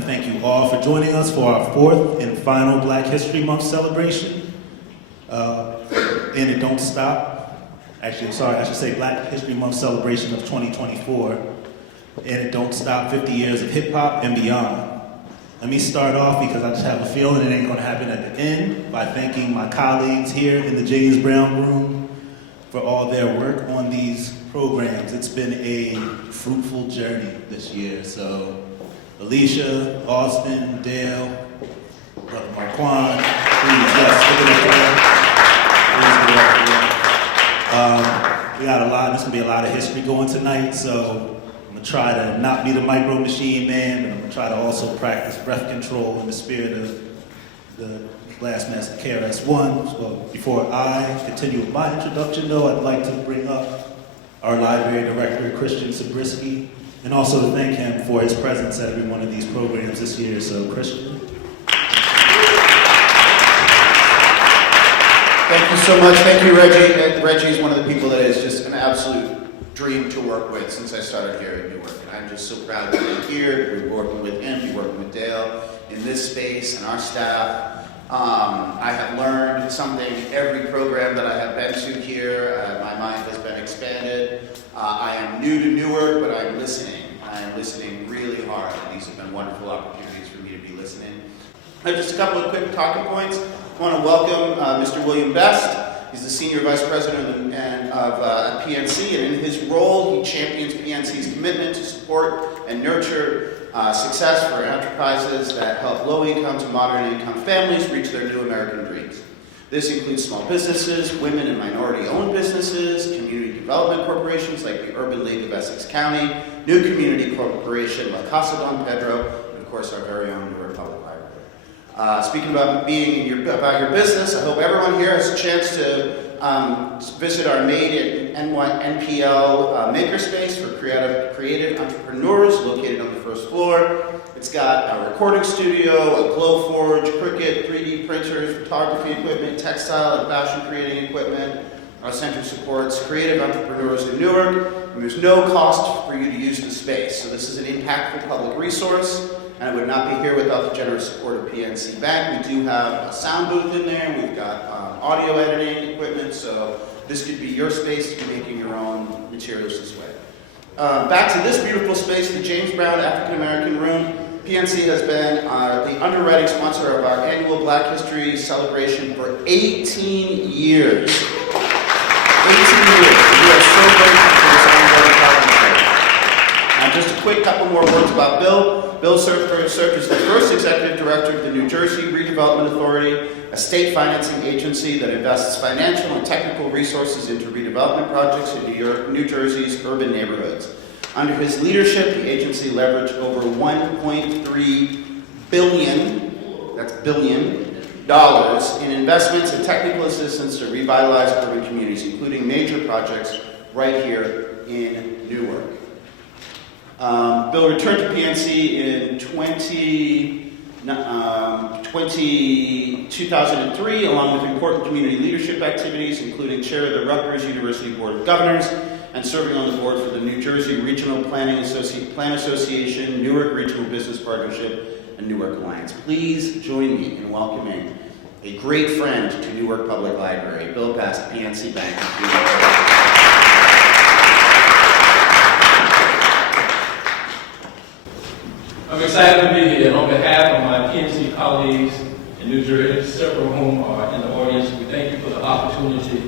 to thank you all for joining us for our fourth and final Black History Month celebration. And it don't stop. Actually, sorry, I should say Black History Month celebration of 2024. And it don't stop 50 years of hip hop and beyond. Let me start off, because I just have a feeling it ain't gonna happen at the end, by thanking my colleagues here in the James Brown room for all their work on these programs. It's been a fruitful journey this year. So Alicia, Austin, Dale, Brother Marquand, please, yes, give it up for them. We got a lot, there's gonna be a lot of history going tonight, so I'm gonna try to not be the micro machine man, but I'm gonna try to also practice breath control in the spirit of the Glassmaster KRS-One. So before I continue with my introduction though, I'd like to bring up our library director, Christian Zabriskie, and also to thank him for his presence at every one of these programs this year. So Christian. Thank you so much. Thank you, Reggie. Reggie is one of the people that is just an absolute dream to work with since I started here at Newark. And I'm just so proud to be here, to be working with him, to be working with Dale in this space and our staff. I have learned something every program that I have been to here. My mind has been expanded. I am new to Newark, but I'm listening. I am listening really hard, and these have been wonderful opportunities for me to be listening. I have just a couple of quick talking points. I want to welcome Mr. William Best. He's the Senior Vice President of PNC, and in his role, he champions PNC's commitment to support and nurture success for enterprises that help low-income to moderate-income families reach their new American dreams. This includes small businesses, women and minority-owned businesses, community development corporations like the Urban League of Essex County, New Community Corporation, La Casa Don Pedro, and of course our very own Newark Public Library. Speaking about about your business, I hope everyone here has a chance to visit our Made at NPL makerspace for creative entrepreneurs located on the first floor. It's got a recording studio, a glow forge, Cricut, 3D printers, photography equipment, textile and fashion creating equipment. Our center supports creative entrepreneurs in Newark, and there's no cost for you to use the space. So this is an impactful public resource, and I would not be here without the generous support of PNC Bank. We do have a sound booth in there. We've got audio editing equipment, so this could be your space to be making your own materials this way. Back to this beautiful space, the James Brown African American Room. PNC has been the underwriting sponsor of our annual Black History celebration for 18 years. 18 years. We are so grateful for this ongoing partnership. And just a quick couple more words about Bill. Bill served as the first executive director of the New Jersey Redevelopment Authority, a state financing agency that invests financial and technical resources into redevelopment projects in New Jersey's urban neighborhoods. Under his leadership, the agency leveraged over $1.3 billion, that's billion, dollars in investments and technical assistance to revitalize urban communities, including major projects right here in Newark. Bill returned to PNC in 2003, along with important community leadership activities, including chair of the Rutgers University Board of Governors and serving on the board for the New Jersey Regional Plan Association, Newark Regional Business Partnership, and Newark Alliance. Please join me in welcoming a great friend to Newark Public Library, Bill Best, PNC Bank. I'm excited to be here on behalf of my PNC colleagues in New Jersey, several of whom are in the audience. We thank you for the opportunity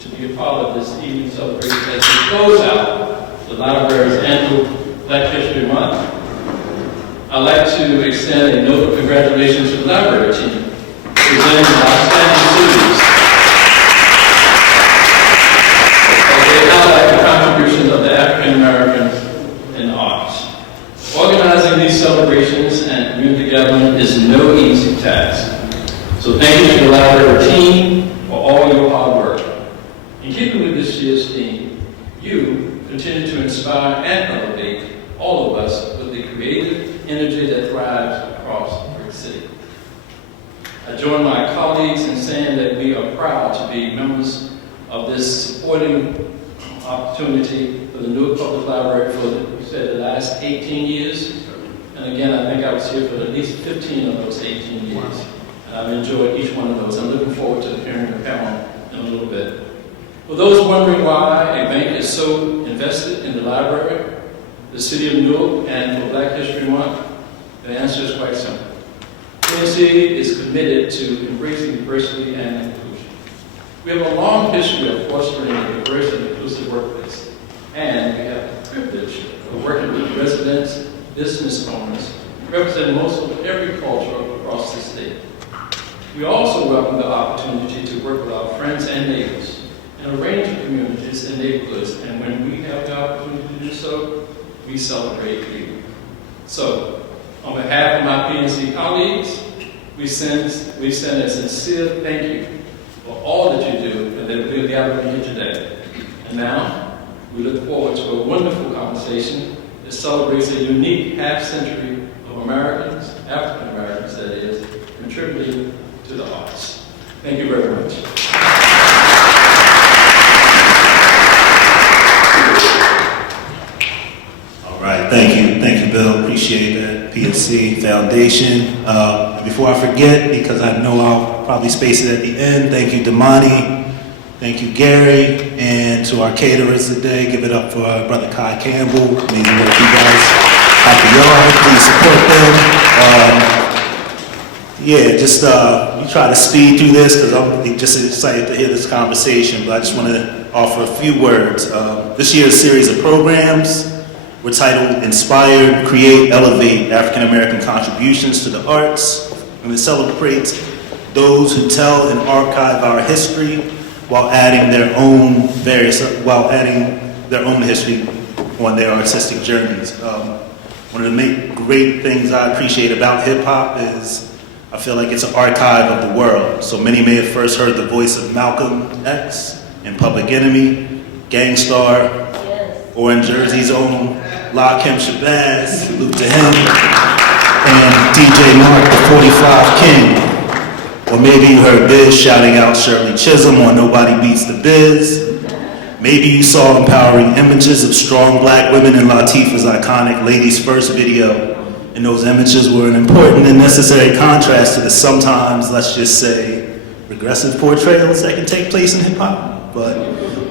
to be a part of this evening celebration as we close out the library's annual Black History Month. I'd like to extend a note of congratulations to the library team, presenting the outstanding series as they highlight the contributions of the African Americans in the arts. Organizing these celebrations and community gathering is no easy task. So thank you to the library team for all your hard work. In keeping with this year's theme, you continue to inspire and elevate all of us with the creative energy that thrives across New York City. I join my colleagues in saying that we are proud to be members of this supporting opportunity for the Newark Public Library for the last 18 years. And again, I think I was here for at least 15 of those 18 years. And I've enjoyed each one of those. I'm looking forward to hearing the panel in a little bit. For those wondering why a bank is so invested in the library, the City of Newark, and for Black History Month, the answer is quite simple. PNC is committed to embracing diversity and inclusion. We have a long history of fostering a diverse and inclusive workplace, and we have the privilege of working with residents, business owners, representing most of every culture across the state. We also welcome the opportunity to work with our friends and neighbors in a range of communities and neighborhoods, and when we have the opportunity to do so, we celebrate you. So, on behalf of my PNC colleagues, we send a sincere thank you for all that you do and that we're gathering here today. And now, we look forward to a wonderful conversation that celebrates a unique half-century of Americans, African Americans that is, contributing to the arts. Thank you very much. All right, thank you, Bill. Appreciate that. PNC Foundation. Before I forget, because I know I'll probably space it at the end, thank you, Damani. Thank you, Gary. And to our caterers today, give it up for our brother Kai Campbell. Amazing work you guys have for y'all. Please support them. We try to speed through this because I'm just excited to hear this conversation, but I just want to offer a few words. This year's series of programs were titled Inspire, Create, Elevate African American Contributions to the Arts, and it celebrates those who tell and archive our history while adding their own history on their artistic journeys. One of the great things I appreciate about hip hop is I feel like it's an archive of the world. So many may have first heard the voice of Malcolm X and Public Enemy, Gangstar, or in Jersey's own Lakim Shabazz, salute to him, and DJ Mark, the 45 King. Or maybe you heard Biz shouting out Shirley Chisholm on Nobody Beats the Biz. Maybe you saw empowering images of strong black women in Latifah's iconic Ladies First video. And those images were an important and necessary contrast to the sometimes, let's just say, regressive portrayals that can take place in hip hop. But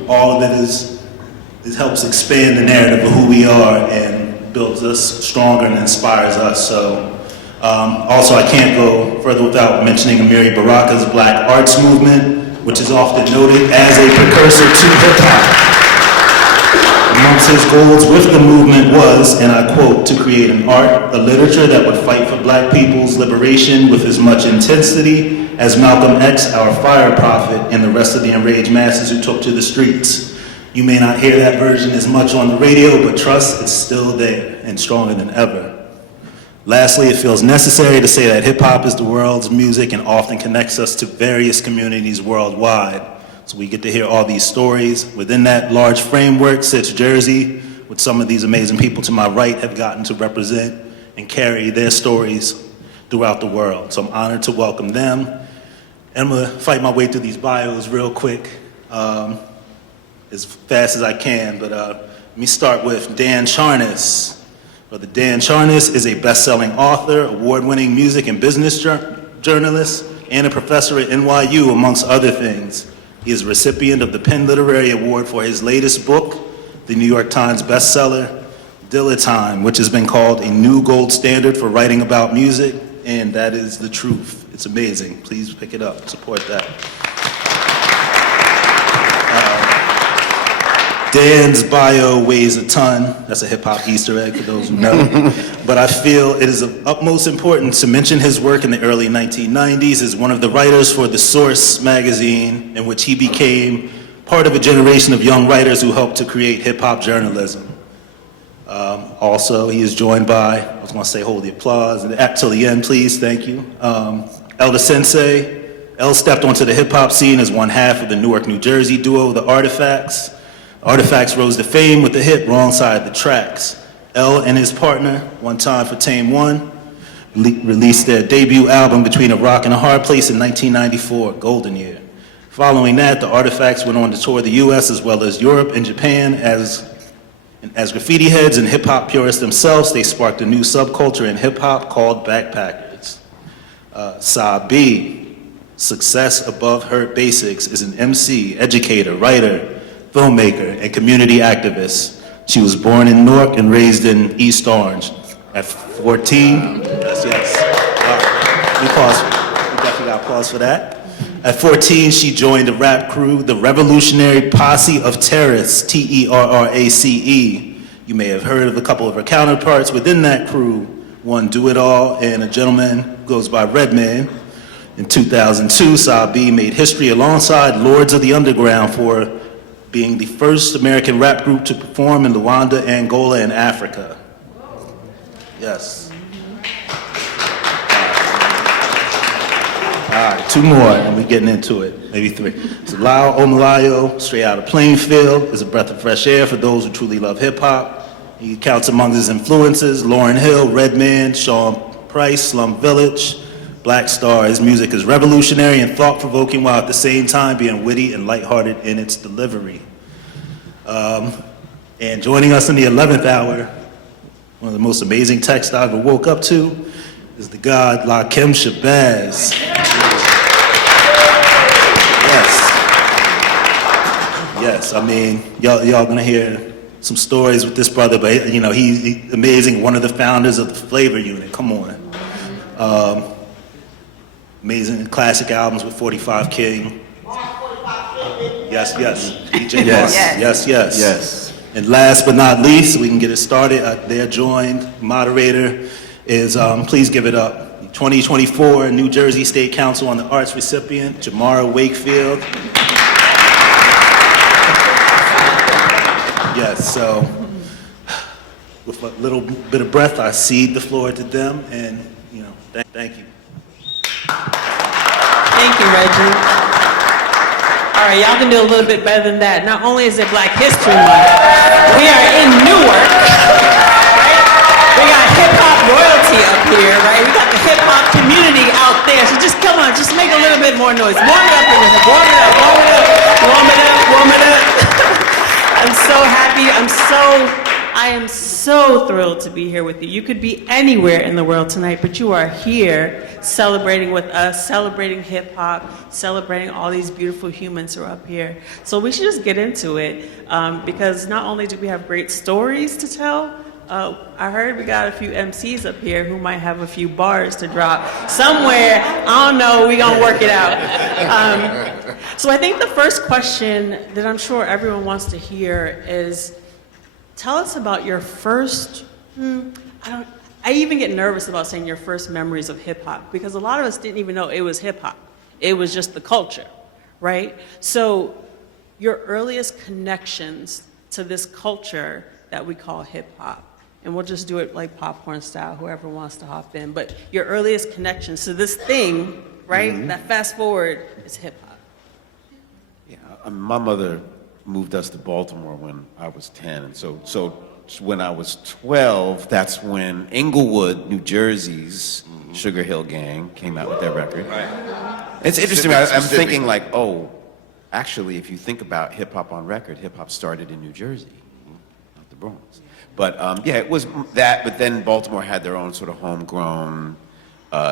all of it helps expand the narrative of who we are and builds us stronger and inspires us. So, also I can't go further without mentioning Amiri Baraka's Black Arts Movement, which is often noted as a precursor to hip hop. Amongst his goals with the movement was, and I quote, to create an art, a literature that would fight for black people's liberation with as much intensity as Malcolm X, our fire prophet, and the rest of the enraged masses who took to the streets. You may not hear that version as much on the radio, but trust, it's still there and stronger than ever. Lastly, it feels necessary to say that hip hop is the world's music and often connects us to various communities worldwide. So we get to hear all these stories. Within that large framework sits Jersey, which some of these amazing people to my right have gotten to represent and carry their stories throughout the world. So I'm honored to welcome them. And I'm gonna fight my way through these bios real quick, as fast as I can, but let me start with Dan Charnas. Brother Dan Charnas is a best-selling author, award-winning music and business journalist, and a professor at NYU, amongst other things. He is a recipient of the Penn Literary Award for his latest book, the New York Times bestseller, Dilla Time, which has been called a new gold standard for writing about music, and that is the truth. It's amazing. Please pick it up, support that. Dan's bio weighs a ton. That's a hip-hop Easter egg for those who know. But I feel it is of utmost importance to mention his work in the early 1990s as one of the writers for The Source magazine, in which he became part of a generation of young writers who helped to create hip-hop journalism. Also, he is joined by, I was going to say hold the applause, and till the end, please, thank you. Elder Sensei. El stepped onto the hip-hop scene as one half of the Newark, New Jersey duo, The Artifacts. Artifacts rose to fame with the hit Wrong Side of the Tracks. El and his partner, One Time for Tame One, released their debut album Between a Rock and a Hard Place in 1994, Golden Year. Following that, the Artifacts went on to tour the US as well as Europe and Japan in And as graffiti heads and hip-hop purists themselves, they sparked a new subculture in hip-hop called backpackers. Sah B, success above her basics, is an MC, educator, writer, filmmaker, and community activist. She was born in Newark and raised in East Orange. At 14, yes. We definitely got applause for that. At 14, she joined the rap crew, the Revolutionary Posse of Terrorists, Terrace. You may have heard of a couple of her counterparts within that crew, one Do It All and a gentleman who goes by Redman. In 2002, Sah B made history alongside Lords of the Underground for being the first American rap group to perform in Luanda, Angola, and Africa. Yes. All right, two more, and we're getting into it. Maybe three. So Lyle Omolayo, straight out of Plainfield, is a breath of fresh air for those who truly love hip-hop. He counts among his influences Lauryn Hill, Redman, Sean Price, Slum Village, Black Star. His music is revolutionary and thought-provoking while at the same time being witty and lighthearted in its delivery. And joining us in the 11th hour, one of the most amazing texts I ever woke up to, is the God Lakim Shabazz. Yes, I mean, y'all gonna hear some stories with this brother, but you know, he's amazing, one of the founders of the Flavor Unit, come on. Amazing classic albums with 45 King. Yes, DJ Yes. Boss. Yes. And last but not least, so we can get it started, they're joined, moderator is, please give it up, 2024 New Jersey State Council on the Arts recipient, Jamara Wakefield. Yes, so with a little bit of breath, I cede the floor to them, and you know, thank you. Thank you, Reggie. All right, y'all can do a little bit better than that. Not only is it Black History Month, we are in Newark, right? We got hip-hop royalty up here, right? We got the hip-hop community out there. So just come on, just make a little bit more noise. Warm it up, warm it up, warm it up, warm it up, warm it up. I'm so happy. I am so thrilled to be here with you. You could be anywhere in the world tonight, but you are here celebrating with us, celebrating hip hop, celebrating all these beautiful humans who are up here. So we should just get into it, because not only do we have great stories to tell, I heard we got a few MCs up here who might have a few bars to drop somewhere. I don't know, we gonna work it out. So I think the first question that I'm sure everyone wants to hear is, tell us about your first, I even get nervous about saying your first memories of hip hop, because a lot of us didn't even know it was hip hop. It was just the culture, right? So your earliest connections to this culture that we call hip hop, and we'll just do it like popcorn style, whoever wants to hop in, but your earliest connections to this thing, right, that fast forward is hip hop. Yeah, my mother moved us to Baltimore when I was 10, and so when I was 12, that's when Inglewood, New Jersey's Sugar Hill Gang came out with their record. Right. It's interesting, I'm thinking like, oh, actually, if you think about hip-hop on record, hip-hop started in New Jersey, not the Bronx. But yeah, it was that, but then Baltimore had their own sort of homegrown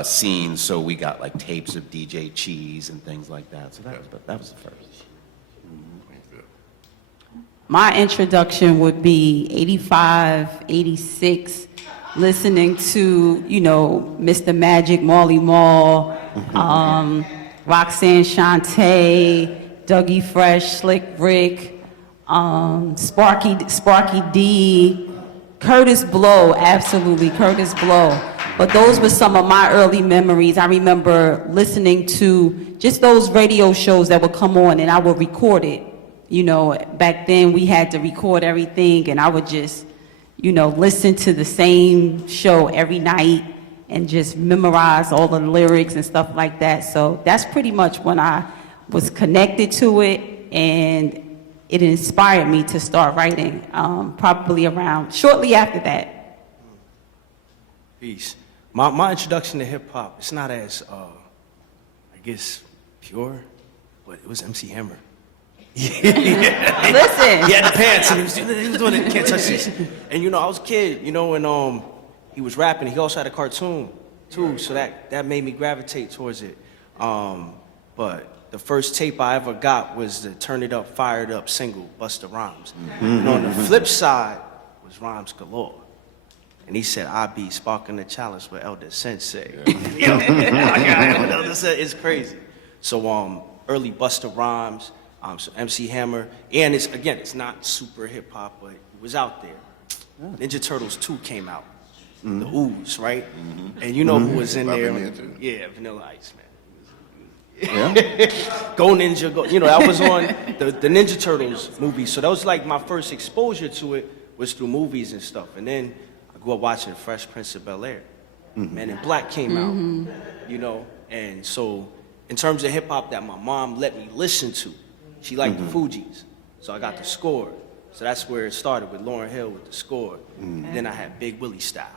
scene, so we got like tapes of DJ Cheese and things like that, so that was the first. My introduction would be 85, 86, listening to, you know, Mr. Magic, Marley Marl, Roxanne Shante, Dougie Fresh, Slick Rick, Sparky D, Curtis Blow, absolutely, Curtis Blow. But those were some of my early memories. I remember listening to just those radio shows that would come on, and I would record it. You know, back then we had to record everything, and I would just, you know, listen to the same show every night and just memorize all the lyrics and stuff like that. So that's pretty much when I was connected to it, and it inspired me to start writing, probably around shortly after that. Peace. My introduction to hip hop, it's not as, I guess, pure, but it was MC Hammer. Listen. He had the pants and he was doing it. Can't touch this. And you know, I was a kid. You know, and he was rapping. He also had a cartoon too, so that made me gravitate towards it. But the first tape I ever got was the "Turn It Up, Fire It Up" single, Busta Rhymes. And on the flip side was Rhymes Galore. And he said, "I be sparking the challenge with Elder Sensei." You know, Elder Sensei is crazy. So early Busta Rhymes, so MC Hammer, and it's not super hip hop, but it was out there. Ninja Turtles 2 came out, the Ooze, right? And you know who was in there? Yeah, Vanilla Ice, man. Go Ninja, go! You know, that was on the Ninja Turtles movie, so that was like my first exposure to it was through movies and stuff. And then I grew up watching Fresh Prince of Bel-Air. Man in Black came out, you know, and so in terms of hip hop that my mom let me listen to, she liked the Fugees, so I got the Score. So that's where it started with Lauryn Hill with the Score. Then I had Big Willie style.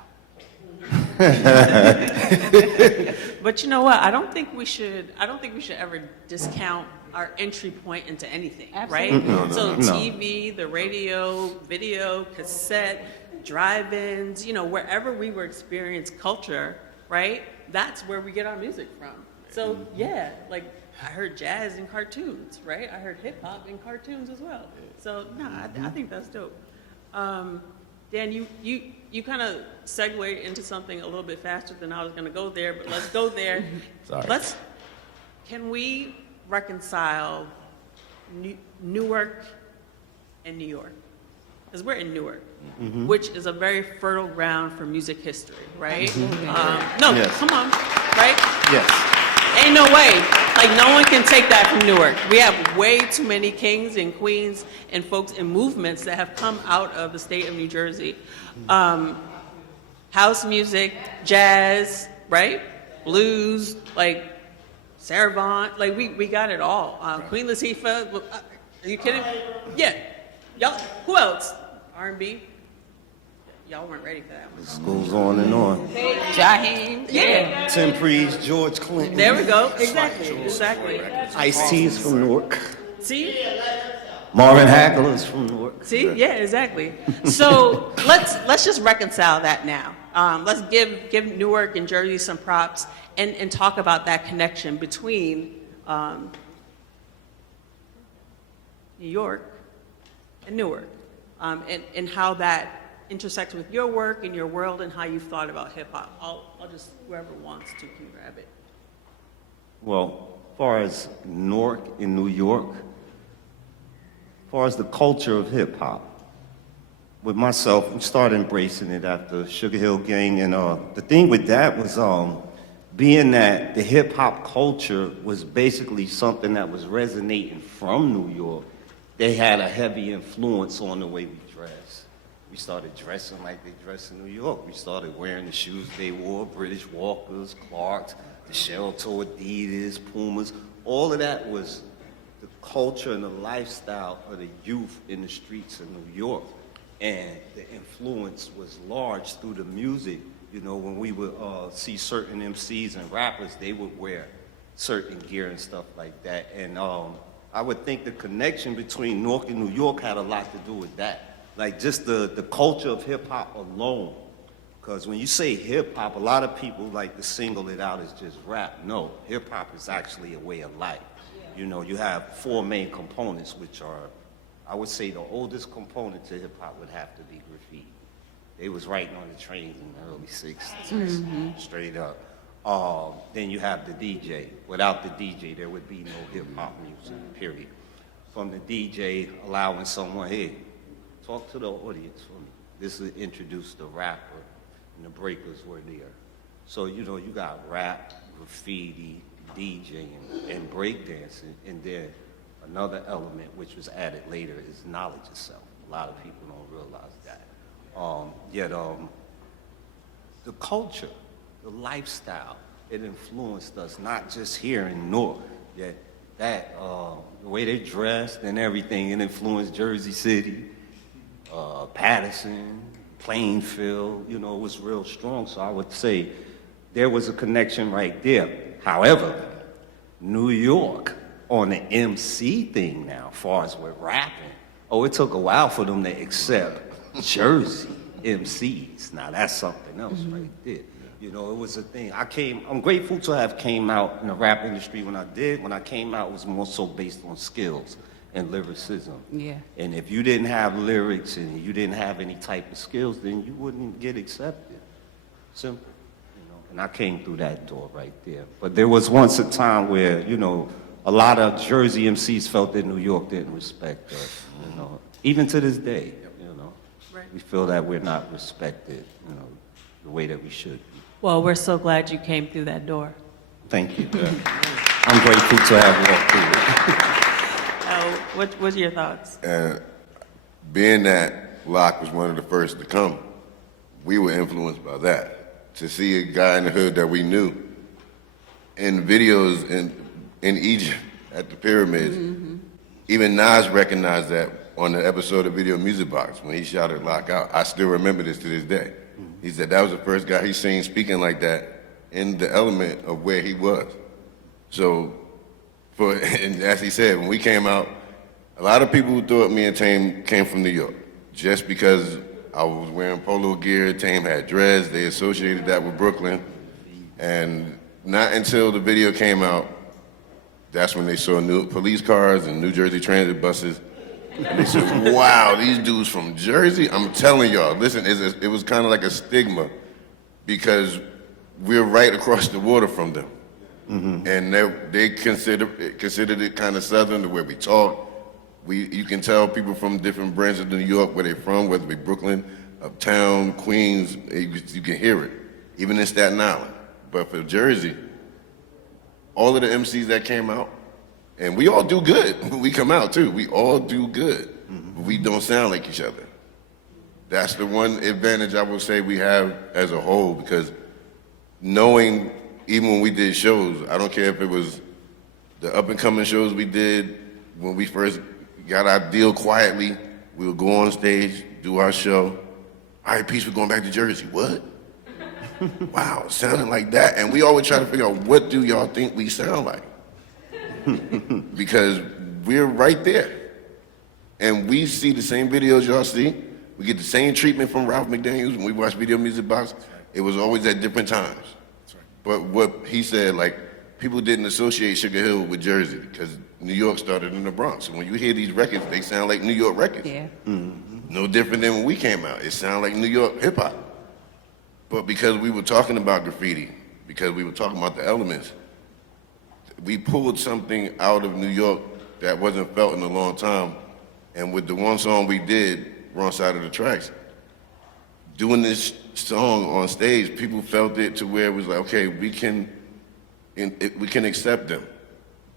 But you know what? I don't think we should ever discount our entry point into anything, right? So TV, the radio, video, cassette, drive-ins, you know, wherever we were experiencing culture, right? That's where we get our music from. So yeah, like I heard jazz in cartoons, right? I heard hip hop in cartoons as well. So no, I think that's dope. Dan, you kind of segued into something a little bit faster than I was going to go there, but let's go there. Sorry. Can we reconcile Newark and New York? Because we're in Newark, which is a very fertile ground for music history, right? Come on, right? Yes. Ain't no way. Like, no one can take that from Newark. We have way too many kings and queens and folks and movements that have come out of the state of New Jersey. House music, jazz, right? Blues, like Sarah Vaughan, like we got it all. Queen Latifah, are you kidding? Yeah. Y'all, who else? R&B? Y'all weren't ready for that one. This goes on and on. Jaheim, yeah. Tim Priest, George Clinton. There we go. Exactly. Ice-T's from Newark. See? Marvin Hagler's from Newark. See? Yeah, exactly. So let's just reconcile that now. Let's give Newark and Jersey some props and talk about that connection between New York and Newark, and how that intersects with your work and your world and how you've thought about hip hop. I'll just, whoever wants to can grab it. Well, as far as Newark and New York, as far as the culture of hip hop, with myself, we started embracing it after Sugar Hill Gang, and the thing with that was being that the hip hop culture was basically something that was resonating from New York. They had a heavy influence on the way we dress. We started dressing like they dress in New York. We started wearing the shoes they wore, British Walkers, Clarks, the shell toe Adidas, Pumas. All of that was the culture and the lifestyle of the youth in the streets of New York. And the influence was large through the music. You know, when we would see certain MCs and rappers, they would wear certain gear and stuff like that. And I would think the connection between Newark and New York had a lot to do with that. Like just the culture of hip hop alone. Because when you say hip hop, a lot of people like to single it out as just rap. No, hip hop is actually a way of life. You know, you have four main components, which are, I would say the oldest component to hip hop would have to be graffiti. They was writing on the trains in the early 60s, straight up. Then you have the DJ. Without the DJ, there would be no hip hop music, period. From the DJ allowing someone, hey, talk to the audience for me. This will introduce the rapper, and the breakers were there. So, you know, you got rap, graffiti, DJing, and breakdancing, and then another element which was added later is knowledge itself. A lot of people don't realize that. Yet the culture, the lifestyle, it influenced us, not just here in Newark, yet that, the way they dressed and everything, it influenced Jersey City, Patterson, Plainfield, you know, it was real strong. So I would say there was a connection right there. However, New York on the MC thing now, as far as with rapping, it took a while for them to accept Jersey MCs. Now that's something else right there. You know, it was a thing. I'm grateful to have came out in the rap industry when I did. When I came out, it was more so based on skills and lyricism. Yeah. And if you didn't have lyrics and you didn't have any type of skills, then you wouldn't get accepted. Simple. You know, and I came through that door right there. But there was once a time where, you know, a lot of Jersey MCs felt that New York didn't respect us. You know, even to this day, you know, we feel that we're not respected, you know, the way that we should be. Well, we're so glad you came through that door. Thank you. I'm grateful to have walked through it. What's your thoughts? Being that Locke was one of the first to come, we were influenced by that. To see a guy in the hood that we knew in videos in Egypt at the pyramids, even Nas recognized that on the episode of Video Music Box when he shouted Locke out. I still remember this to this day. He said that was the first guy he's seen speaking like that in the element of where he was. So, and as he said, when we came out, a lot of people who thought me and Tame came from New York. Just because I was wearing polo gear, Tame had dreads, they associated that with Brooklyn. And not until the video came out, that's when they saw new police cars and New Jersey Transit buses. And they said, wow, these dudes from Jersey? I'm telling y'all, listen, it was kind of like a stigma because we're right across the water from them. And they considered it kind of Southern, the way we talk. You can tell people from different branches of New York where they're from, whether it be Brooklyn, Uptown, Queens, you can hear it, even in Staten Island. But for Jersey, all of the MCs that came out, and we all do good when we come out too. We all do good, but we don't sound like each other. That's the one advantage I would say we have as a whole, because knowing, even when we did shows, I don't care if it was the up and coming shows we did when we first got our deal quietly, we would go on stage, do our show. All right, peace, we're going back to Jersey. What? Wow, it sounded like that. And we always try to figure out, what do y'all think we sound like? Because we're right there. And we see the same videos y'all see. We get the same treatment from Ralph McDaniels when we watch Video Music Box. It was always at different times. But what he said, like, people didn't associate Sugar Hill with Jersey because New York started in the Bronx. And when you hear these records, they sound like New York records. Yeah. No different than when we came out. It sounded like New York hip hop. But because we were talking about graffiti, because we were talking about the elements, we pulled something out of New York that wasn't felt in a long time. And with the one song we did, Wrong Side of the Tracks, doing this song on stage, people felt it to where it was like, okay, we can accept them.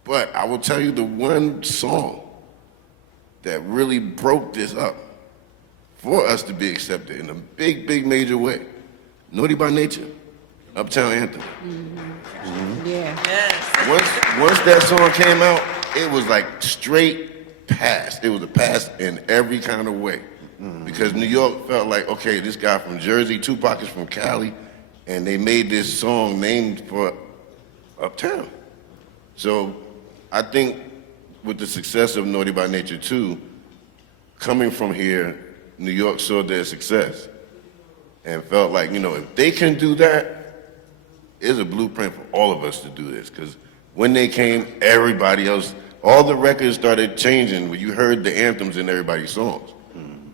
But I will tell you the one song that really broke this up for us to be accepted in a big, big major way, Naughty by Nature, Uptown Anthem. Yeah. Once that song came out, it was like straight pass. It was a pass in every kind of way. Because New York felt like, okay, this guy from Jersey, Tupac is from Cali, and they made this song named for Uptown. So I think with the success of Naughty by Nature 2, coming from here, New York saw their success and felt like, you know, if they can do that, it's a blueprint for all of us to do this. Because when they came, everybody else, all the records started changing when you heard the anthems in everybody's songs.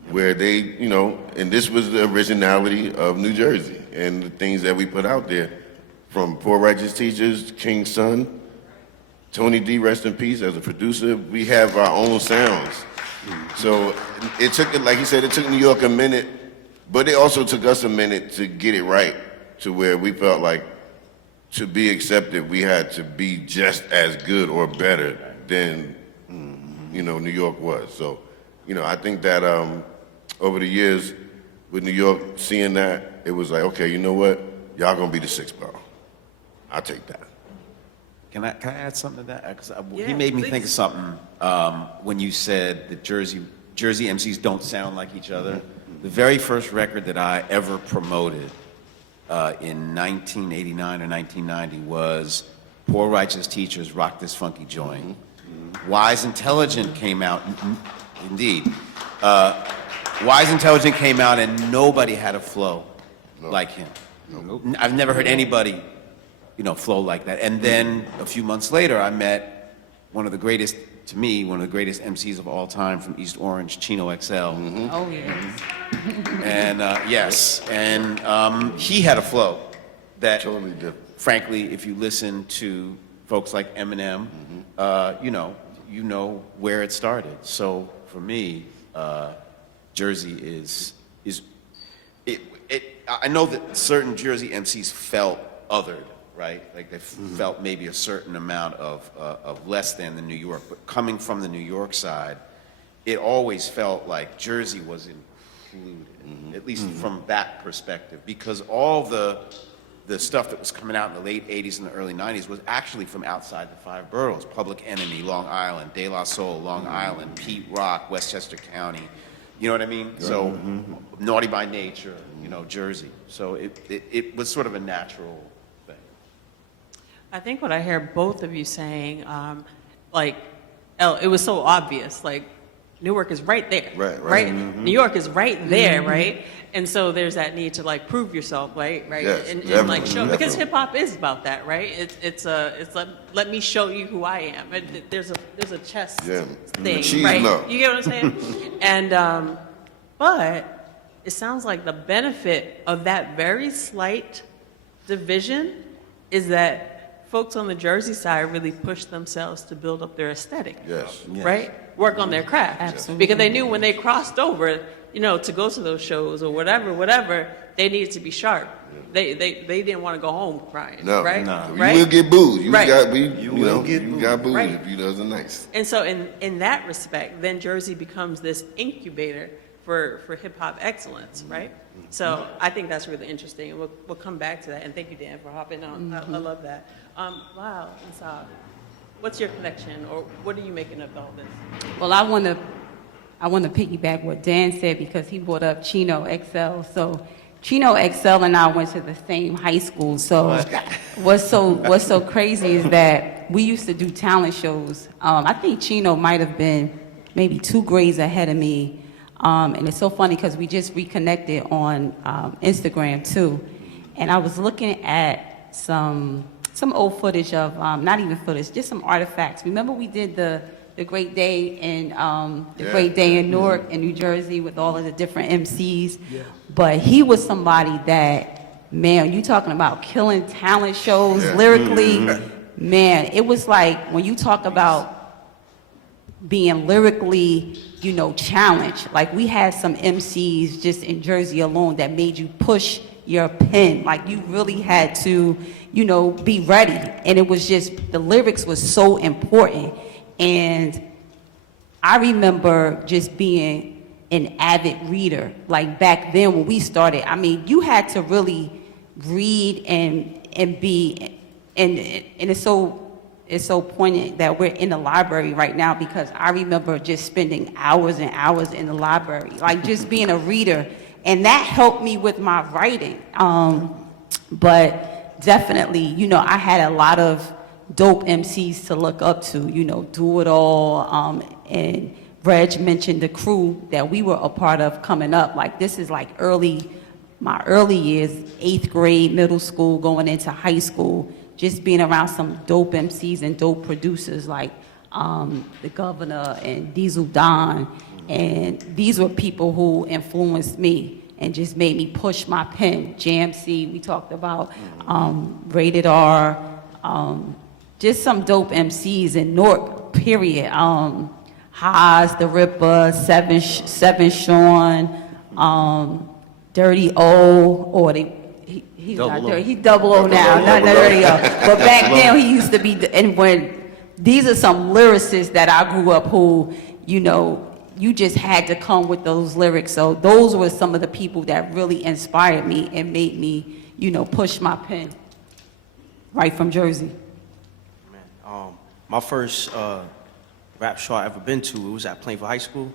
Where they, you know, and this was the originality of New Jersey and the things that we put out there, from Poor Righteous Teachers, King's Son, Tony D, rest in peace, as a producer. We have our own sounds. So it took, like he said, it took New York a minute, but it also took us a minute to get it right, to where we felt like to be accepted, we had to be just as good or better than, you know, New York was. So, you know, I think that over the years with New York seeing that, it was like, okay, you know what? Y'all gonna be the sixth borough. I'll take that. Can I add something to that? 'Cause Yeah, he made me please. think of something when you said that Jersey MCs don't sound like each other. The very first record that I ever promoted in 1989 or 1990 was Poor Righteous Teachers, Rock This Funky Joint. Wise Intelligent came out, indeed. Wise Intelligent came out and nobody had a flow like him. I've never heard anybody, flow like that. And then a few months later, I met one of the greatest MCs of all time from East Orange, Chino XL. Oh, yes. And he had a flow that, Totally different. frankly, if you listen to folks like Eminem, you know where it started. So for me, Jersey is I know that certain Jersey MCs felt othered, right? Like they felt maybe a certain amount of less than the New York, but coming from the New York side, it always felt like Jersey was included, at least from that perspective, because all the stuff that was coming out in the late 80s and the early 90s was actually from outside the five boroughs. Public Enemy, Long Island, De La Soul, Long Island, Pete Rock, Westchester County. You know what I mean? So Naughty by Nature, Jersey. So it was sort of a natural thing. I think what I hear both of you saying, it was so obvious, like Newark is right there, Right. New York is right there, right? And so there's that need to like prove yourself, right? Yes, and definitely, like show, because definitely. hip hop is about that, right? It's like let me show you who I am. There's a chess thing, Cheese right? love. You get what I'm saying? And but it sounds like the benefit of that very slight division is that folks on the Jersey side really pushed themselves to build up their aesthetic, Yes. right? Work on their craft. Absolutely. Because they knew when they crossed over, to go to those shows or whatever, they needed to be sharp. They didn't want to go home crying, No. right? No. Right? You will get booed. You Right. got booed Right. if you doesn't nice. And so in that respect, then Jersey becomes this incubator for hip-hop excellence, right? So I think that's really interesting, and we'll come back to that. And thank you, Dan, for hopping on. I love that. Lyle and Sah, what's your connection, or what are you making of all this? Well, I want to piggyback what Dan said because he brought up Chino XL. So Chino XL and I went to the same high school. So what's so crazy is that we used to do talent shows. I think Chino might have been maybe 2 grades ahead of me. And it's so funny because we just reconnected on Instagram too. And I was looking at some old footage of, not even footage, just some artifacts. Remember we did the Great Day in Great Day in Newark and New Jersey with all of the different MCs. Yeah. But he was somebody that, man, you talking about killing talent shows lyrically, man, it was like when you talk about being lyrically, challenged. Like we had some MCs just in Jersey alone that made you push your pen. Like you really had to, be ready. And it was just, the lyrics was so important. And I remember just being an avid reader. Like back then when we started, you had to really read and be, and it's so poignant that we're in the library right now because I remember just spending hours and hours in the library, like just being a reader. And that helped me with my writing. But definitely, I had a lot of dope MCs to look up to, Do It All. And Reg mentioned the crew that we were a part of coming up. Like this is like my early years, 8th grade, middle school, going into high school. Just being around some dope MCs and dope producers like the Governor and Diesel Don. And these were people who influenced me and just made me push my pen. JMC, we talked about, Rated R, just some dope MCs in Newark, period. Haas, The Ripper, Seven Sean, Dirty O, or he's not dirty. He's double O now, not dirty O. But back then he used to be. And when these are some lyricists that I grew up who, you just had to come with those lyrics. So those were some of the people that really inspired me and made me, push my pen. Right from Jersey. Man, my first rap show I ever been to, it was at Plainville High School,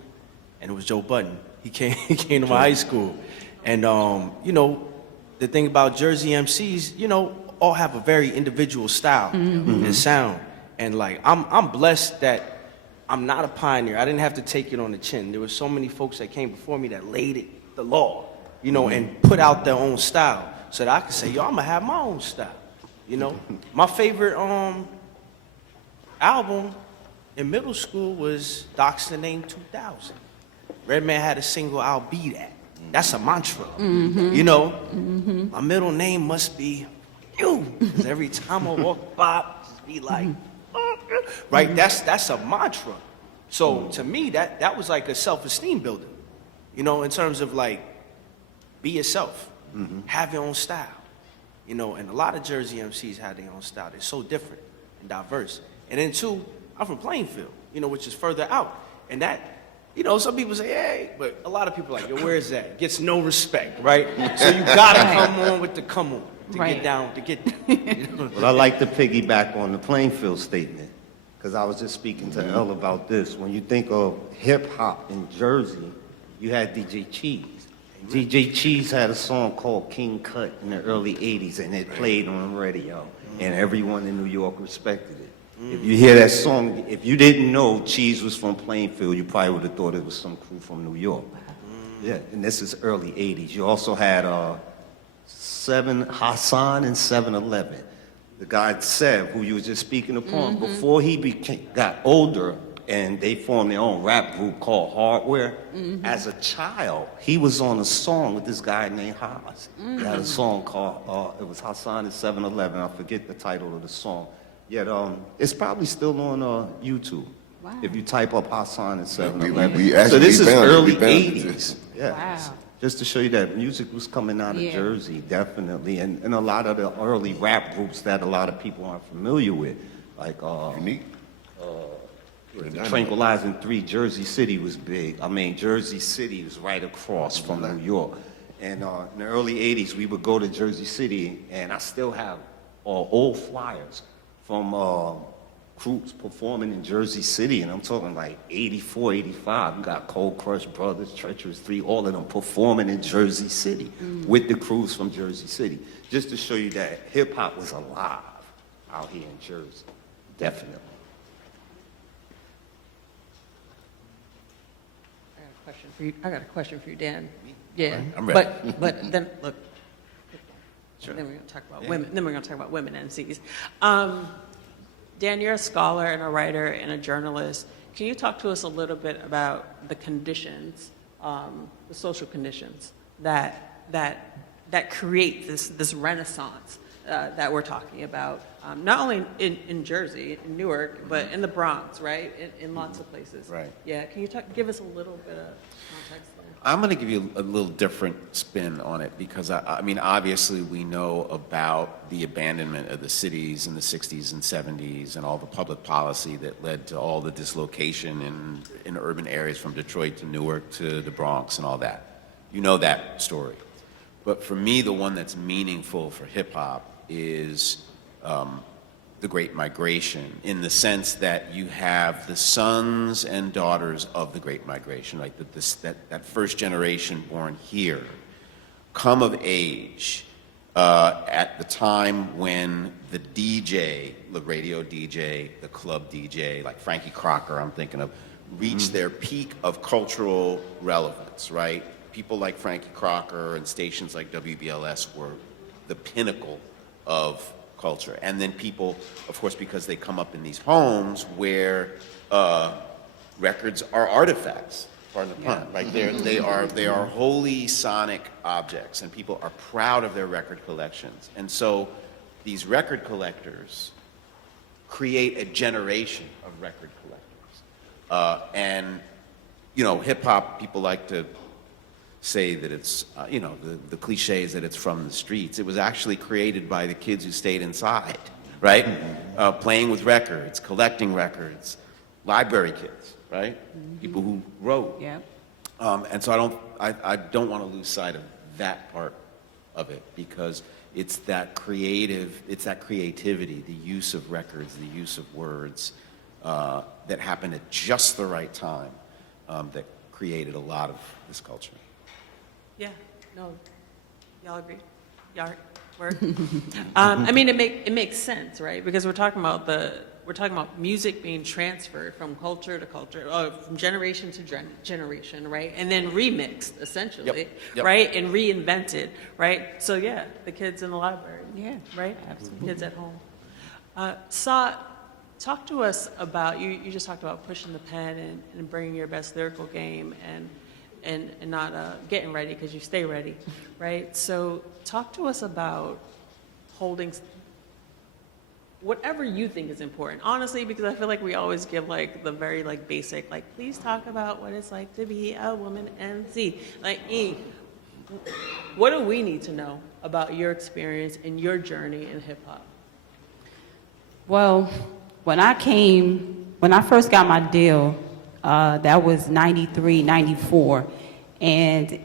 and it was Joe Budden. He came to my high school, and the thing about Jersey MCs, all have a very individual style and sound, and like I'm blessed that I'm not a pioneer. I didn't have to take it on the chin. There were so many folks that came before me that laid it, the law, you know, and put out their own style so that I could say, yo, I'm gonna have my own style, you know. My favorite album in middle school was Doc's the Name 2000. Redman had a single, I'll Be That. That's a mantra, you know. My middle name must be you, because every time I walk by, just be like, right? That's a mantra. So to me, that was like a self-esteem builder, you know, in terms of like, be yourself, have your own style, you know. And a lot of Jersey MCs had their own style. They're so different and diverse. And then two, I'm from Plainfield, you know, which is further out, and that, you know, some people say, hey, but a lot of people are like, yo, where's that? Gets no respect, right? So you gotta come on with the come on to get down, you know? Well, I like to piggyback on the Plainfield statement, because I was just speaking to Elle about this. When you think of hip-hop in Jersey, you had DJ Cheese. DJ Cheese had a song called King Cut in the early 80s, and it played on the radio, and everyone in New York respected it. If you hear that song, if you didn't know Cheese was from Plainfield, you probably would have thought it was some crew from New York. Yeah, and this is early 80s. You also had Hassan and 7-Eleven. The guy Sev, who you were just speaking upon, before he got older, and they formed their own rap group called Hardware. As a child, he was on a song with this guy named Haas. He had a song called, it was Hassan and 7-Eleven. I forget the title of the song. Yet, it's probably still on YouTube. Wow. If you type up Hassan and 7-Eleven. We So actually this is found it. early We found it. 80s. Yeah. Wow. Just to show you that music was coming out of Yeah. Jersey, definitely. And a lot of the early rap groups that a lot of people aren't familiar with, like Unique. Tranquilizing 3, Jersey City was big. I mean, Jersey City was right across from New York. And in the early 80s, we would go to Jersey City, and I still have old flyers from crews performing in Jersey City, and I'm talking like 84, 85. You got Cold Crush Brothers, Treacherous 3, all of them performing in Jersey City with the crews from Jersey City. Just to show you that hip-hop was alive out here in Jersey, definitely. I got a question for you, Dan. Yeah, I'm ready. but then look. Then we're going to talk about women. Then we're going to talk about women MCs. Dan, you're a scholar and a writer and a journalist. Can you talk to us a little bit about the conditions, the social conditions that create this renaissance that we're talking about, not only in Jersey, in Newark, but in the Bronx, right? In lots of places. Right. Yeah. Can you give us a little bit of context there? I'm going to give you a little different spin on it because, I mean, obviously we know about the abandonment of the cities in the 60s and 70s and all the public policy that led to all the dislocation in urban areas from Detroit to Newark to the Bronx and all that. You know that story. But for me, the one that's meaningful for hip-hop is the Great Migration, in the sense that you have the sons and daughters of the Great Migration, like that first generation born here, come of age at the time when the DJ, the radio DJ, the club DJ, like Frankie Crocker, I'm thinking of, reached their peak of cultural relevance, right? People like Frankie Crocker and stations like WBLS were the pinnacle of culture. And then people, of course, because they come up in these homes where records are artifacts, pardon the pun, like they are wholly sonic objects, and people are proud of their record collections. And so these record collectors create a generation of record collectors. And, you know, hip hop, people like to say that it's, you know, the cliche is that it's from the streets. It was actually created by the kids who stayed inside, right? Playing with records, collecting records, library kids, right? People who wrote. Yeah. And so I don't want to lose sight of that part of it, because it's that creativity, the use of records, the use of words that happened at just the right time that created a lot of this culture. Yeah. No. Y'all agree? Y'all. Work. I mean, it makes sense, right? Because we're talking about music being transferred from culture to culture, from generation to generation, right? And then remixed, essentially, Yep. right? And reinvented, right? So yeah, the kids in the library, Yeah, right? absolutely. Kids at home. Sah, talk to us about, you just talked about pushing the pen and bringing your best lyrical game and not getting ready because you stay ready, right? So talk to us about holding whatever you think is important, honestly, because I feel like we always give like the very like basic, like please talk about what it's like to be a woman MC. Like, what do we need to know about your experience and your journey in hip hop? Well, when I first got my deal, that was 93, 94, and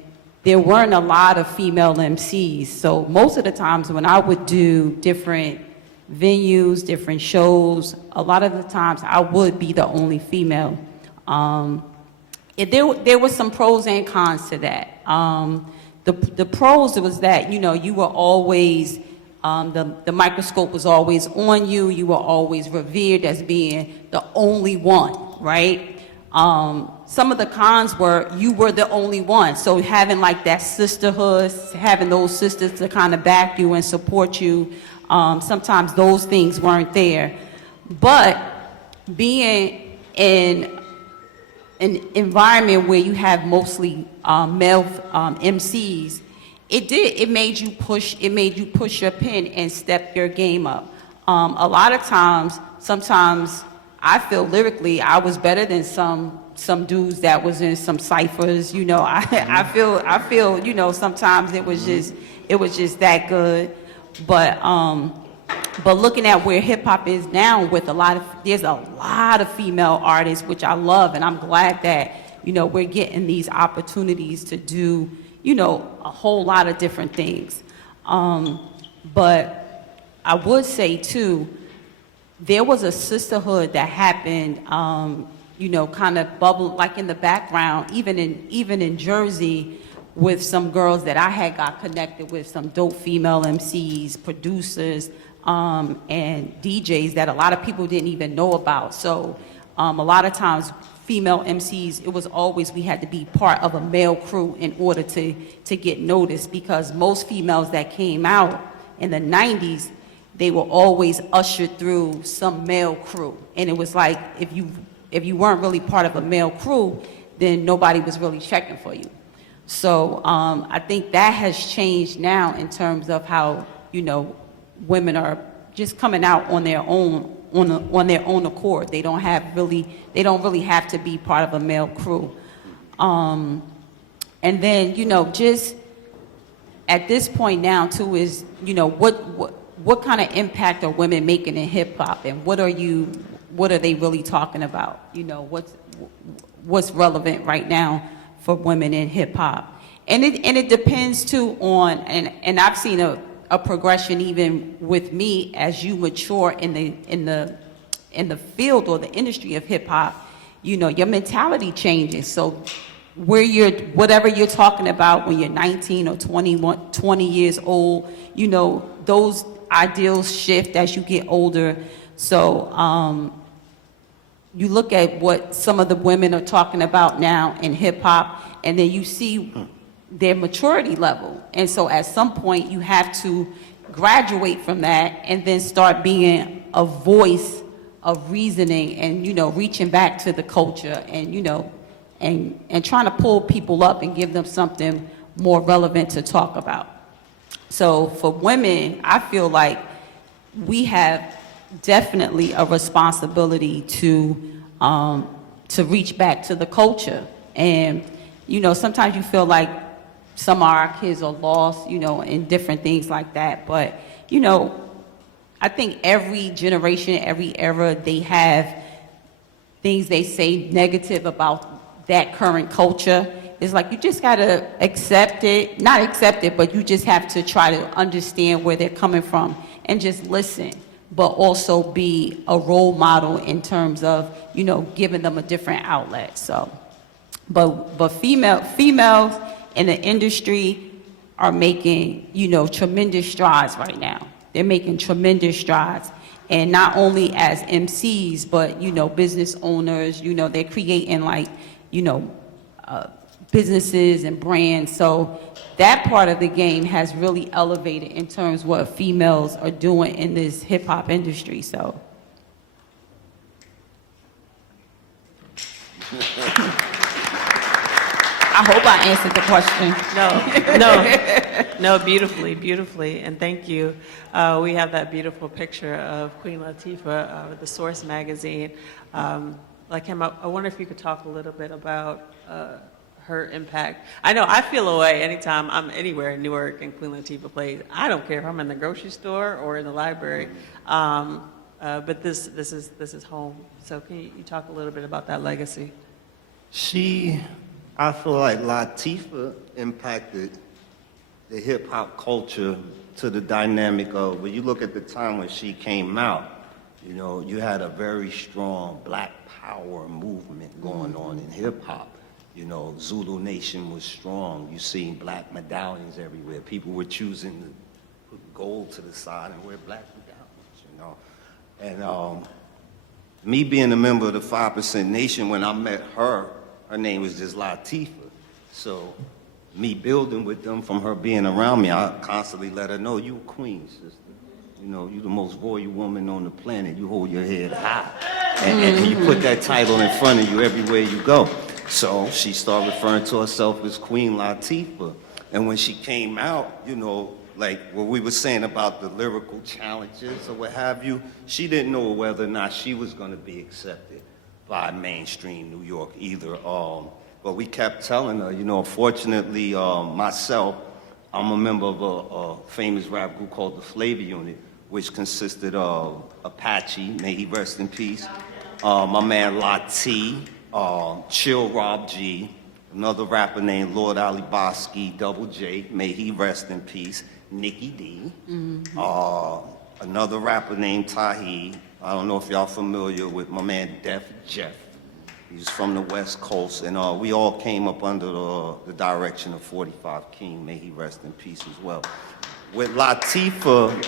there weren't a lot of female MCs. So most of the times when I would do different venues, different shows, a lot of the times I would be the only female. There were some pros and cons to that. The pros was that, you were always, the microscope was always on you. You were always revered as being the only one, right? Some of the cons were you were the only one. So having like that sisterhood, having those sisters to kind of back you and support you, sometimes those things weren't there. But being in an environment where you have mostly male MCs, it made you push your pen and step your game up. A lot of times, sometimes I feel lyrically I was better than some dudes that was in some ciphers. I feel sometimes it was just that good. But looking at where hip hop is now, with there's a lot of female artists, which I love, and I'm glad that we're getting these opportunities to do a whole lot of different things. But I would say too, there was a sisterhood that happened, kind of bubbled like in the background, even in Jersey, with some girls that I had got connected with, some dope female MCs, producers, and DJs that a lot of people didn't even know about. So a lot of times, female MCs, it was always we had to be part of a male crew in order to get noticed, because most females that came out in the 90s, they were always ushered through some male crew. And it was like, if you weren't really part of a male crew, then nobody was really checking for you. So I think that has changed now in terms of how, women are just coming out on their own, on their own accord. They don't really have to be part of a male crew. And then, just at this point now too is, what kind of impact are women making in hip hop, and what are they really talking about? What's relevant right now for women in hip hop? And it depends too on, and I've seen a progression even with me as you mature in the field or the industry of hip hop. Your mentality changes. So whatever you're talking about when you're 19 or 20 years old, those ideals shift as you get older. So you look at what some of the women are talking about now in hip hop, and then you see their maturity level. And so at some point you have to graduate from that and then start being a voice of reasoning and, reaching back to the culture and, and trying to pull people up and give them something more relevant to talk about. So for women, I feel like we have definitely a responsibility to reach back to the culture. And, sometimes you feel like some of our kids are lost, in different things like that. But, I think every generation, every era, they have things they say negative about that current culture. It's like you just gotta accept it, not accept it, but you just have to try to understand where they're coming from and just listen, but also be a role model in terms of, giving them a different outlet. So, but females in the industry, are making, you know, tremendous strides right now. They're making tremendous strides. And not only as MCs, but, you know, business owners, you know, they're creating like, you know, businesses and brands. So that part of the game has really elevated in terms of what females are doing in this hip hop industry. So. I hope I answered the question. No, beautifully, and thank you. We have that beautiful picture of Queen Latifah with the Source magazine. Like him, I wonder if you could talk a little bit about her impact. I know I feel away anytime I'm anywhere in Newark and Queen Latifah plays. I don't care if I'm in the grocery store or in the library, but this is home. So can you talk a little bit about that legacy? I feel like Latifah impacted the hip hop culture to the dynamic of, when you look at the time when she came out, you know, you had a very strong black power movement going on in hip hop. You know, Zulu Nation was strong. You seen black medallions everywhere. People were choosing to put gold to the side and wear black medallions, you know. And me being a member of the 5% Nation, when I met her name was just Latifah. So me building with them from her being around me, I constantly let her know, you a queen, sister. You know, you the most royal woman on the planet. You hold your head high. And you put that title in front of you everywhere you go. So she started referring to herself as Queen Latifah. And when she came out, you know, like what we were saying about the lyrical challenges or what have you, she didn't know whether or not she was going to be accepted by mainstream New York either. But we kept telling her, you know, fortunately, myself, I'm a member of a famous rap group called the Flavor Unit, which consisted of Apache, may he rest in peace, my man Lati, Chill Rob G, another rapper named Lord Ali Bosky, Double J, may he rest in peace, Nikki D, another rapper named Tahi. I don't know if y'all familiar with my man Def Jeff. He's from the West Coast, and we all came up under the direction of 45 King, may he rest in peace as well. With Latifah,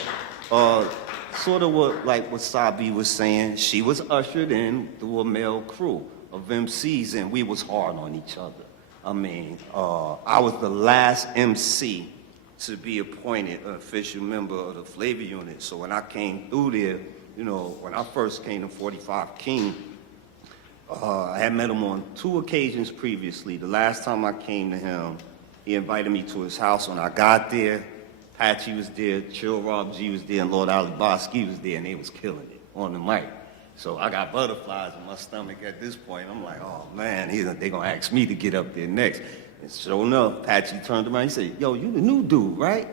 sort of what Sah B was saying, she was ushered in through a male crew of MCs, and we was hard on each other. I mean, I was the last MC to be appointed an official member of the Flavor Unit, so when I came through there, you know, when I first came to 45 King, I had met him on 2 occasions previously. The last time I came to him, he invited me to his house. When I got there, Apache was there, Chill Rob G was there, and Lord Ali Bosky was there, and they was killing it on the mic. So I got butterflies in my stomach at this point. I'm like, oh man, they gonna ask me to get up there next. And sure enough, Apache turned around, he said, yo, you the new dude, right?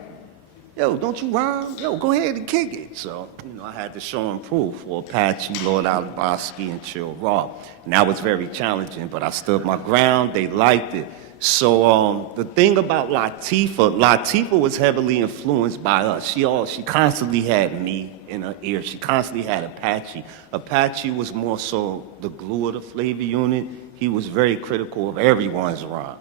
Yo, don't you rhyme? Yo, go ahead and kick it. So, you know, I had to show him proof for Apache, Lord Alibosky, and Chill Raw. And that was very challenging, but I stood my ground. They liked it. So the thing about Latifah was heavily influenced by us. She constantly had me in her ear. She constantly had Apache. Apache was more so the glue of the Flavor Unit. He was very critical of everyone's rhyme.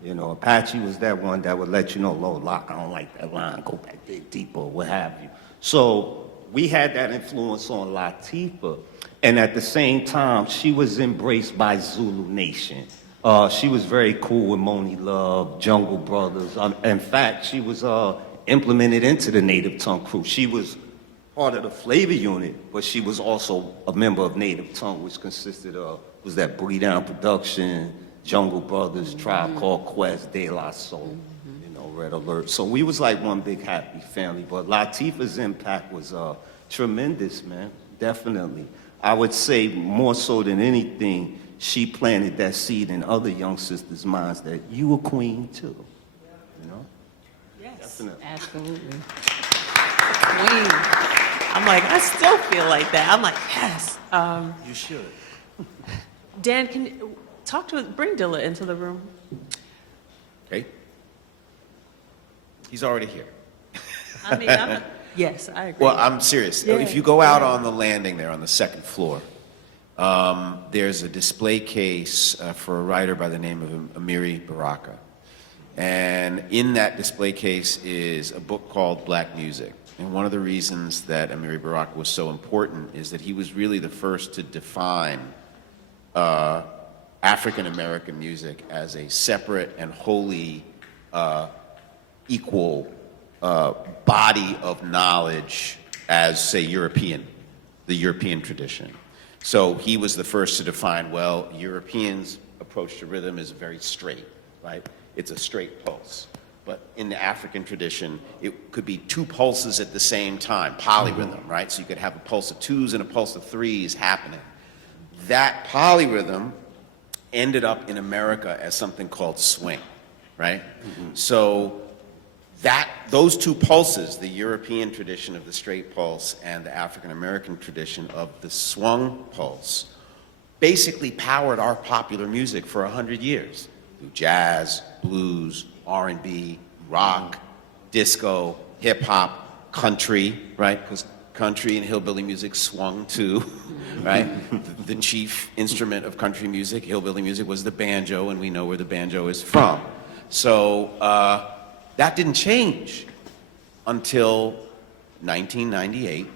You know, Apache was that one that would let you know, low lock, I don't like that line, go back there deeper, what have you. So we had that influence on Latifah. And at the same time, she was embraced by Zulu Nation. She was very cool with Moni Love, Jungle Brothers. In fact, she was implemented into the Native Tongue crew. She was part of the Flavor Unit, but she was also a member of Native Tongue, which consisted of, was that Booty Down Production, Jungle Brothers, Tribe Called Quest, De La Soul, you know, Red Alert. So we was like one big happy family, but Latifah's impact was tremendous, man, definitely. I would say more so than anything, she planted that seed in other young sisters' minds that you a queen too, you know? Yes, definitely. absolutely. Queen. I'm like, I still feel like that. I'm like, yes. You should. Dan, can you bring Dilla into the room. Okay. He's already here. I mean, yes, I agree. Well, I'm serious. Yeah. If you go out on the landing there on the second floor, there's a display case for a writer by the name of Amiri Baraka. And in that display case is a book called Black Music. And one of the reasons that Amiri Baraka was so important is that he was really the first to define African American music as a separate and wholly equal body of knowledge as, say, the European tradition. So he was the first to define, well, Europeans' approach to rhythm is very straight, right? It's a straight pulse. But in the African tradition, it could be two pulses at the same time, polyrhythm, right? So you could have a pulse of twos and a pulse of threes happening. That polyrhythm ended up in America as something called swing, right? So those two pulses, the European tradition of the straight pulse and the African American tradition of the swung pulse, basically powered our popular music for 100 years. Through jazz, blues, R&B, rock, disco, hip hop, country, right? Because country and hillbilly music swung too, right? The chief instrument of country music, hillbilly music, was the banjo, and we know where the banjo is from. So that didn't change until 1998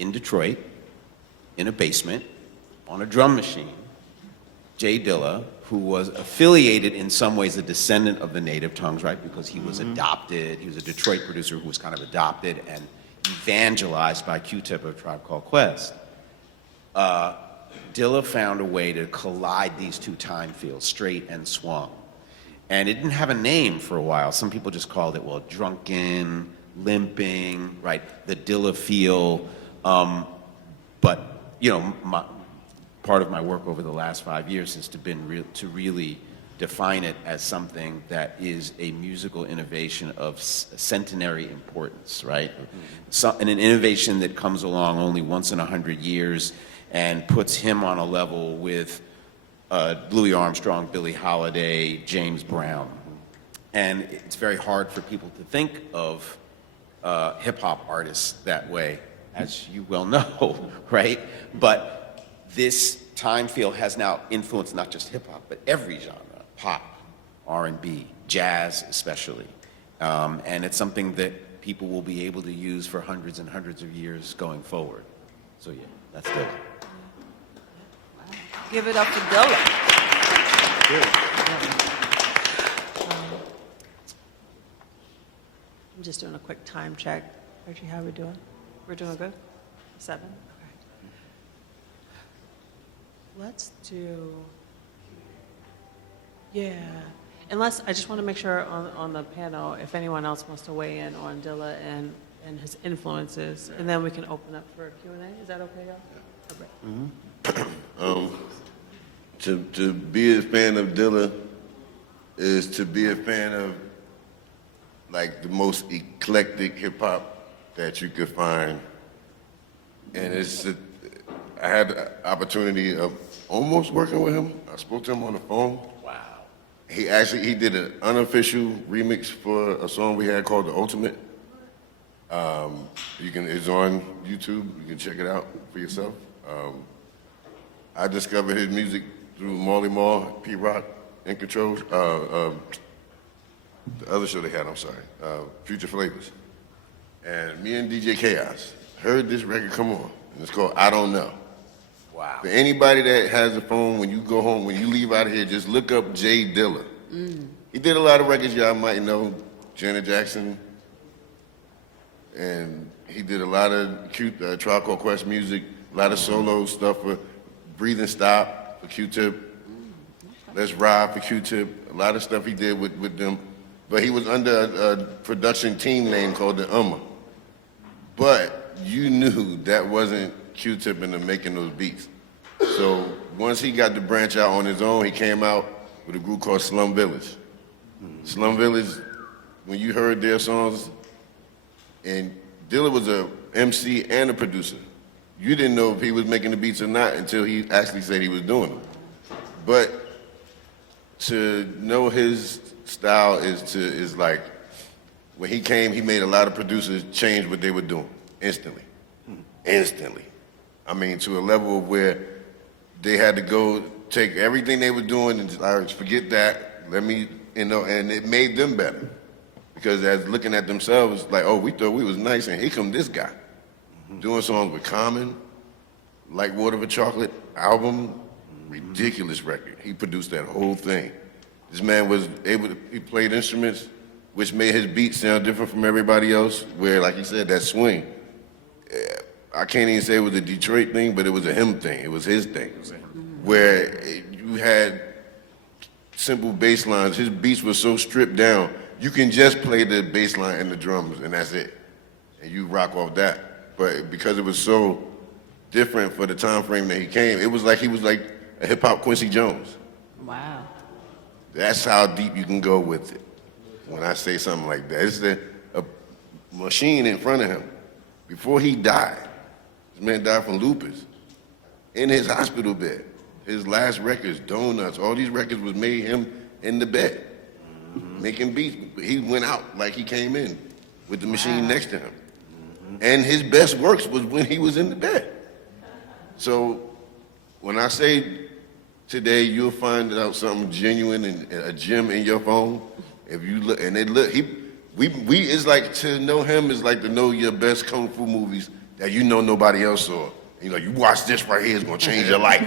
in Detroit, in a basement, on a drum machine. Jay Dilla, who was affiliated in some ways a descendant of the native tongues, right? Because he was adopted, he was a Detroit producer who was kind of adopted and evangelized by Q-Tip of Tribe Called Quest. Dilla found a way to collide these two time fields, straight and swung. And it didn't have a name for a while. Some people just called it, well, drunken, limping, right? The Dilla feel. But, you know, part of my work over the last 5 years has to really define it as something that is a musical innovation of centenary importance, right? And an innovation that comes along only once in 100 years and puts him on a level with Louis Armstrong, Billie Holiday, James Brown. And it's very hard for people to think of hip-hop artists that way, as you well know, right? But this time field has now influenced not just hip-hop, but every genre, pop, R&B, jazz especially. And it's something that people will be able to use for hundreds and hundreds of years going forward. So yeah, that's Dilla. Give it up to Dilla. I'm just doing a quick time check. Reggie, how are we doing? We're doing good? 7? Okay. Let's do, yeah. Unless, I just want to make sure on the panel, if anyone else wants to weigh in on Dilla and his influences, and then we can open up for Q&A. Is that okay, y'all? Okay. To be a fan of Dilla is to be a fan of like the most eclectic hip hop that you could find, and I had the opportunity of almost working with him. I spoke to him on the phone. Wow. He did an unofficial remix for a song we had called The Ultimate. It's on YouTube. You can check it out for yourself. I discovered his music through Marley Marl, Pete Rock, In Control. The other show they had, Future Flavors. And me and DJ Chaos heard this record come on, and it's called I Don't Know. Wow. For anybody that has a phone, when you go home, when you leave out of here, just look up Jay Dilla. He did a lot of records y'all might know, Janet Jackson, and he did a lot of Tribe Called Quest music, a lot of solo stuff for Breathe and Stop for Q-Tip, Let's Ride for Q-Tip, a lot of stuff he did with them. But he was under a production team name called the UMA. But you knew that wasn't Q-Tip into making those beats. So once he got to branch out on his own, he came out with a group called Slum Village. Slum Village, when you heard their songs, and Dilla was a MC and a producer. You didn't know if he was making the beats or not until he actually said he was doing them. But to know his style is like, when he came, he made a lot of producers change what they were doing instantly. Instantly. I mean, to a level of where they had to go take everything they were doing and just, all right, forget that. Let me you know, and it made them better. Because as looking at themselves, like, oh, we thought we was nice, and here come this guy. Doing songs with Common, Like Water with Chocolate album, ridiculous record. He produced that whole thing. This man was able to, he played instruments, which made his beats sound different from everybody else, where, like you said, that swing. I can't even say it was a Detroit thing, but it was a him thing. It was his thing. Where you had simple bass lines. His beats were so stripped down, you can just play the bass line and the drums, and that's it. And you rock off that. But because it was so different for the time frame that he came, it was like he was like a hip-hop Quincy Jones. Wow. That's how deep you can go with it when I say something like that. It's a machine in front of him. Before he died, this man died from lupus in his hospital bed. His last records, Donuts, all these records was made him in the bed, making beats. He went out like he came in with the machine next to him. And his best works was when he was in the bed. So when I say today you'll find out something genuine and a gem in your phone, if you look, and it look, we it's like to know him is like to know your best kung fu movies that you know nobody else saw. And you're like, you watch this right here, it's gonna change your life.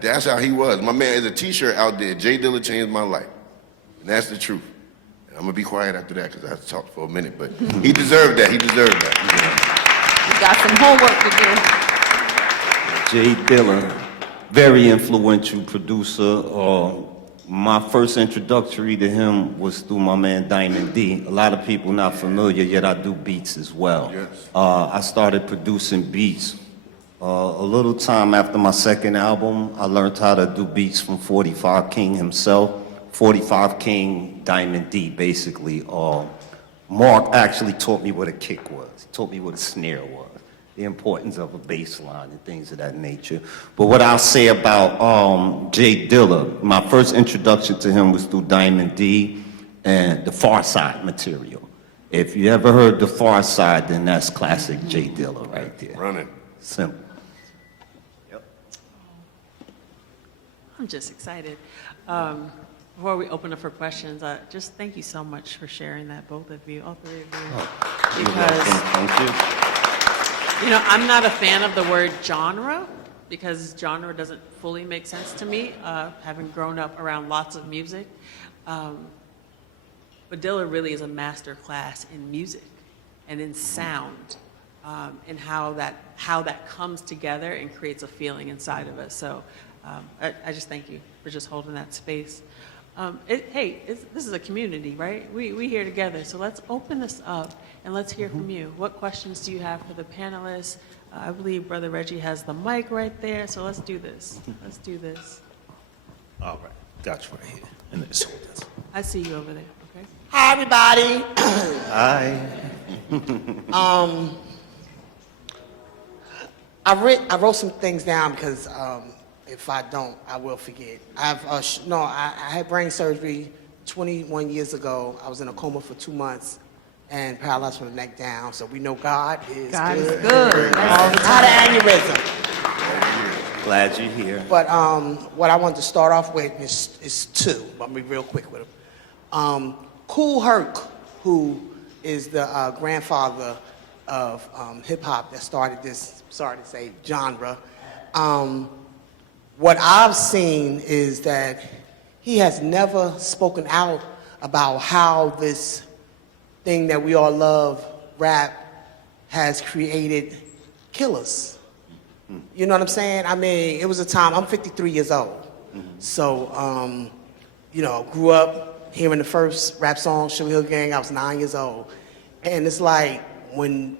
That's how he was. My man, there's a t-shirt out there, Jay Dilla changed my life. And that's the truth. And I'm gonna be quiet after that because I have to talk for a minute, but he deserved that, he deserved that. You got some homework to do. Jay Dilla, very influential producer. My first introductory to him was through my man Diamond D. A lot of people not familiar, yet I do beats as well. Yes. I started producing beats a little time after my second album. I learned how to do beats from 45 King himself. 45 King, Diamond D, basically. Mark actually taught me what a kick was. He taught me what a snare was, the importance of a bass line and things of that nature. But what I'll say about Jay Dilla, my first introduction to him was through Diamond D and the Far Side material. If you ever heard the Far Side, then that's classic Jay Dilla right there. Running. Simple. I'm just excited. Before we open up for questions, just thank you so much for sharing that, both of you, all three of you. You're welcome. Thank you. You know, I'm not a fan of the word genre because genre doesn't fully make sense to me, having grown up around lots of music. But Dilla really is a master class in music and in sound, and how that comes together and creates a feeling inside of us. So I just thank you for just holding that space. This is a community, right? We here together, so let's open this up and let's hear from you. What questions do you have for the panelists? I believe Brother Reggie has the mic right there, so let's do this. Let's do this. All right, got you right here. And this. I see you over there, okay? Hi, everybody. Hi. I wrote some things down because if I don't, I will forget. I had brain surgery 21 years ago. I was in a coma for 2 months and paralyzed from the neck down. So we know God is God good. is good. All the time. Not an aneurysm. Glad you're here. But what I wanted to start off with is two. I'm gonna be real quick with them. Kool Herc, who is the grandfather of hip hop that started this, sorry to say, genre. What I've seen is that he has never spoken out about how this thing that we all love, rap, has created killers. You know what I'm saying? I mean, it was a time, I'm 53 years old. So, grew up hearing the first rap song, Sugar Hill Gang, I was 9 years old. And it's like, when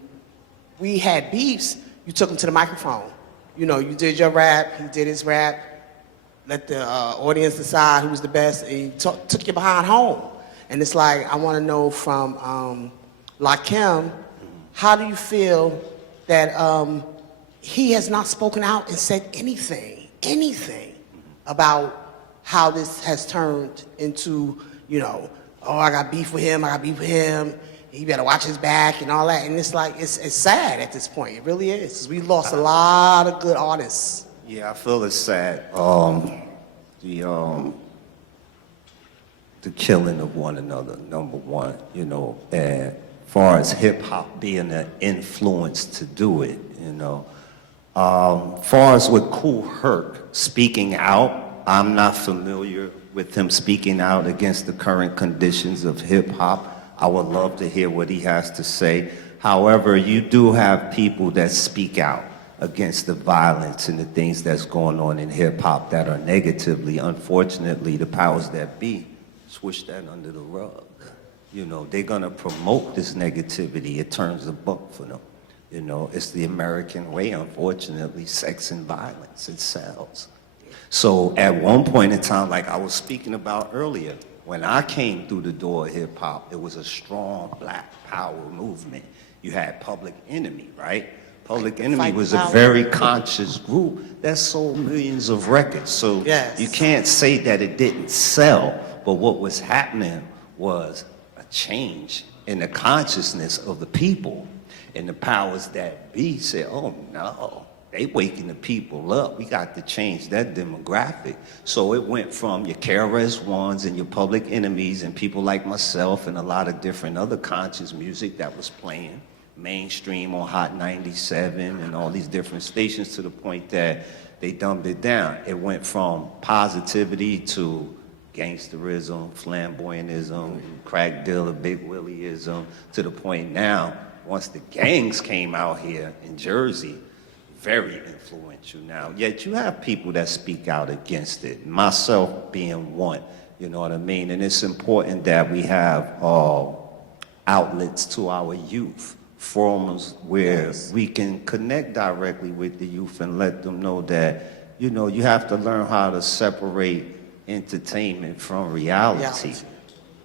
we had beefs, you took them to the microphone. You know, you did your rap, he did his rap, let the audience decide who was the best, and you took you behind home. And it's like, I want to know from Lakim, how do you feel that he has not spoken out and said anything about how this has turned into, I got beef with him, he better watch his back and all that. And it's like, it's sad at this point. It really is. 'Cause we lost a lot of good artists. Yeah, I feel it's sad. the killing of one another, number one, you know, and far as hip hop being an influence to do it, you know. Far as with Kool Herc speaking out, I'm not familiar with him speaking out against the current conditions of hip hop. I would love to hear what he has to say. However, you do have people that speak out against the violence and the things that's going on in hip hop that are negatively. Unfortunately, the powers that be swish that under the rug. You know, they're gonna promote this negativity. It turns a buck for them. You know, it's the American way, unfortunately, sex and violence, it sells. So at one point in time, like I was speaking about earlier, when I came through the door of hip hop, it was a strong black power movement. You had Public Enemy, right? Public Enemy was a very conscious group that sold millions of records. So Yes. you can't say that it didn't sell, but what was happening was a change in the consciousness of the people. And the powers that be said, oh no, they waking the people up. We got to change that demographic. So it went from your KRS-Ones and your Public Enemies and people like myself and a lot of different other conscious music that was playing mainstream on Hot 97 and all these different stations to the point that they dumbed it down. It went from positivity to gangsterism, flamboyantism, crack dealer, big Willieism, to the point now, once the gangs came out here in Jersey, very influential now. Yet you have people that speak out against it, myself being one, you know what I mean? And it's important that we have outlets to our youth, forums where we can connect directly with the youth and let them know that, you know, you have to learn how to separate entertainment from reality.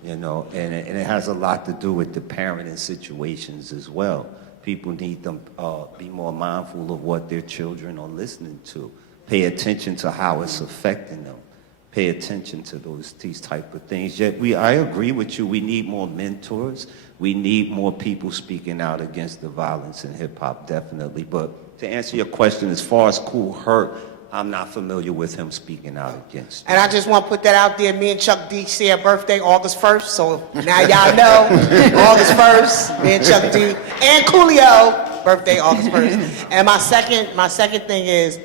You know, and it has a lot to do with the parenting situations as well. People need to be more mindful of what their children are listening to. Pay attention to how it's affecting them. Pay attention to these type of things. Yet I agree with you. We need more mentors. We need more people speaking out against the violence in hip hop, definitely. But to answer your question, as far as Kool Herc, I'm not familiar with him speaking out against it. And I just want to put that out there. Me and Chuck D share a birthday August 1st, so now y'all know. August 1st, me and Chuck D. And Coolio, birthday August 1st. And my second thing is,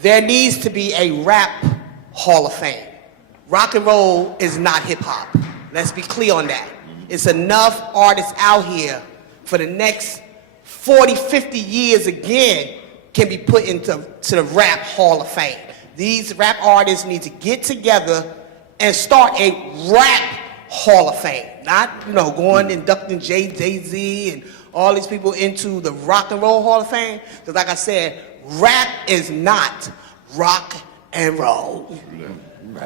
there needs to be a rap Hall of Fame. Rock and roll is not hip hop. Let's be clear on that. It's enough artists out here for the next 40, 50 years again can be put into the Rap Hall of Fame. These rap artists need to get together and start a Rap Hall of Fame. Not, you know, going inducting Jay-Z and all these people into the Rock and Roll Hall of Fame. Because like I said, rap is not rock and roll.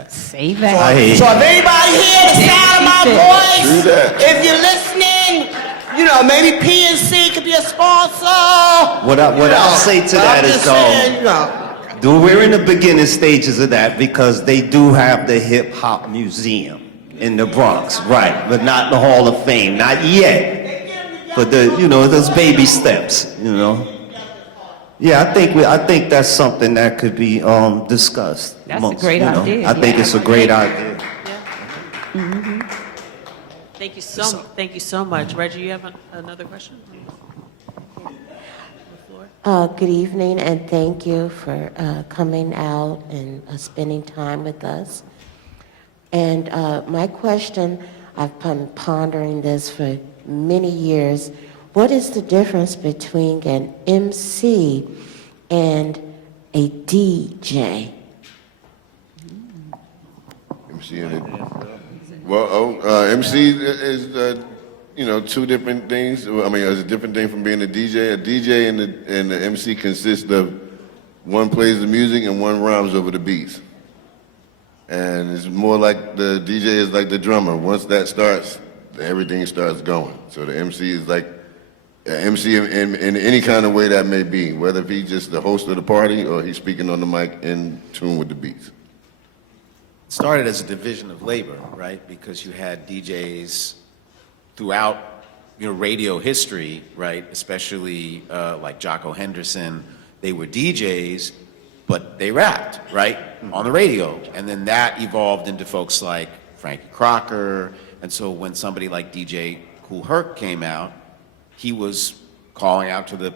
Say that. So if anybody hear the sound of my voice, if you're listening, you know, maybe PNC could be a sponsor. What I'll say to that is, we're in the beginning stages of that because they do have the Hip Hop Museum in the Bronx, right? But not the Hall of Fame, not yet. But those baby steps, you know. Yeah, I think that's something that could be discussed. That's a great idea. I think it's a great idea. Mm-hmm. Thank you so much. Reggie, you have another question? Good evening, and thank you for coming out and spending time with us. And my question, I've been pondering this for many years. What is the difference between an MC and a DJ? MC and MC is two different things. I mean, it's a different thing from being a DJ. A DJ and the MC consist of one plays the music and one rhymes over the beats. And it's more like the DJ is like the drummer. Once that starts, everything starts going. So the MC is like MC in any kind of way that may be, whether if he's just the host of the party or he's speaking on the mic in tune with the beats. It started as a division of labor, right? Because you had DJs throughout radio history, right? Especially like Jocko Henderson. They were DJs, but they rapped, right? On the radio. And then that evolved into folks like Frankie Crocker. And so when somebody like DJ Kool Herc came out, he was calling out to the,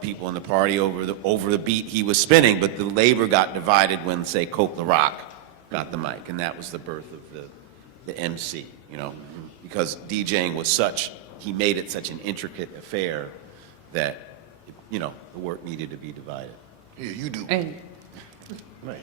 people in the party over the beat he was spinning, but the labor got divided when, say, Coke La Rock got the mic, and that was the birth of the MC, because DJing was he made it such an intricate affair that, the work needed to be divided. Yeah, you do.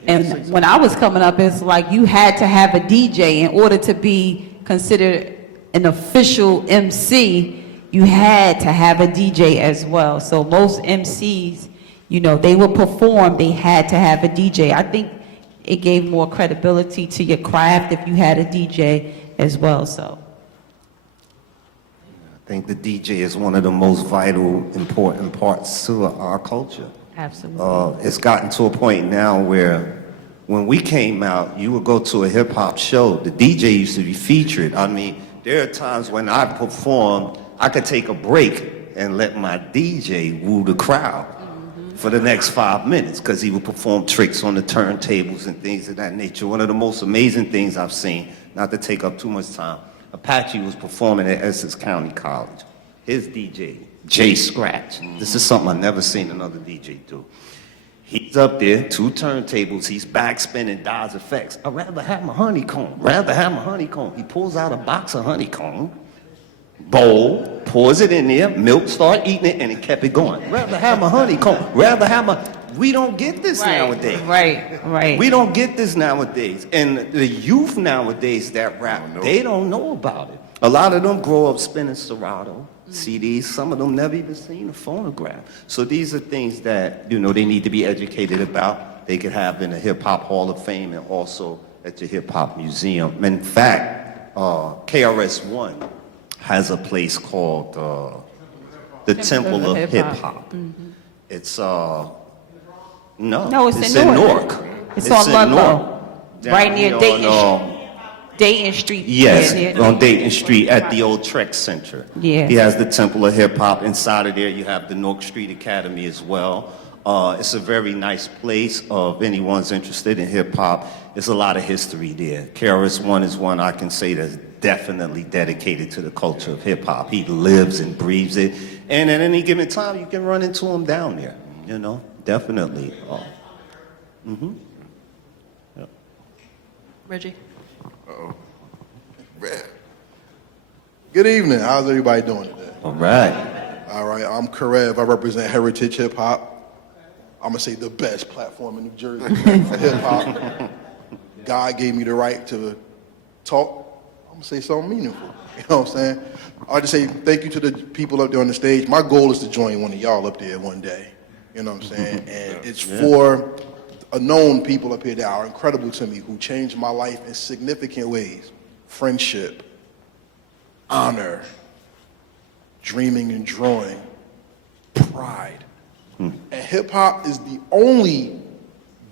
And when I was coming up, it's like you had to have a DJ in order to be considered an official MC. You had to have a DJ as well. So most MCs, they would perform, they had to have a DJ. I think it gave more credibility to your craft if you had a DJ as well, so. I think the DJ is one of the most vital, important parts to our culture. Absolutely. It's gotten to a point now where when we came out, you would go to a hip hop show, the DJ used to be featured. I mean, there are times when I performed, I could take a break and let my DJ woo the crowd for the next 5 minutes, because he would perform tricks on the turntables and things of that nature. One of the most amazing things I've seen, not to take up too much time, Apache was performing at Essex County College. His DJ, Jay Scratch. This is something I've never seen another DJ do. He's up there, 2 turntables, he's backspinning Dodge effects. I'd rather have my honeycomb, He pulls out a box of honeycomb, bowl, pours it in there, milk, start eating it, and he kept it going. Rather have my honeycomb, we don't get this nowadays. Right. We don't get this nowadays. And the youth nowadays that rap, they don't know about it. A lot of them grow up spinning Serato, CDs. Some of them never even seen a phonograph. So these are things that, they need to be educated about. They could have in the Hip Hop Hall of Fame and also at the Hip Hop Museum. In fact, KRS-One has a place called the Temple of Hip Hop. It's No, it's in Newark. It's on Ludlow, right near Dayton. Dayton Street. Yes, Yeah. on Dayton Street at the old Trek Center. Yeah. He has the Temple of Hip Hop. Inside of there, you have the Newark Street Academy as well. It's a very nice place. If anyone's interested in hip hop, there's a lot of history there. KRS-One is one I can say that's definitely dedicated to the culture of hip hop. He lives and breathes it. And at any given time, you can run into him down there, definitely. Yep. Reggie. Good evening. How's everybody doing today? All right. All right. I'm Karev. I represent Heritage Hip Hop. I'm gonna say the best platform in New Jersey for hip hop. God gave me the right to talk. I'm gonna say something meaningful. You know what I'm saying? I'll just say thank you to the people up there on the stage. My goal is to join one of y'all up there one day. You know what I'm saying? And it's for known people up here that are incredible to me, who changed my life in significant ways. Friendship, honor, dreaming and drawing, pride. And hip hop is the only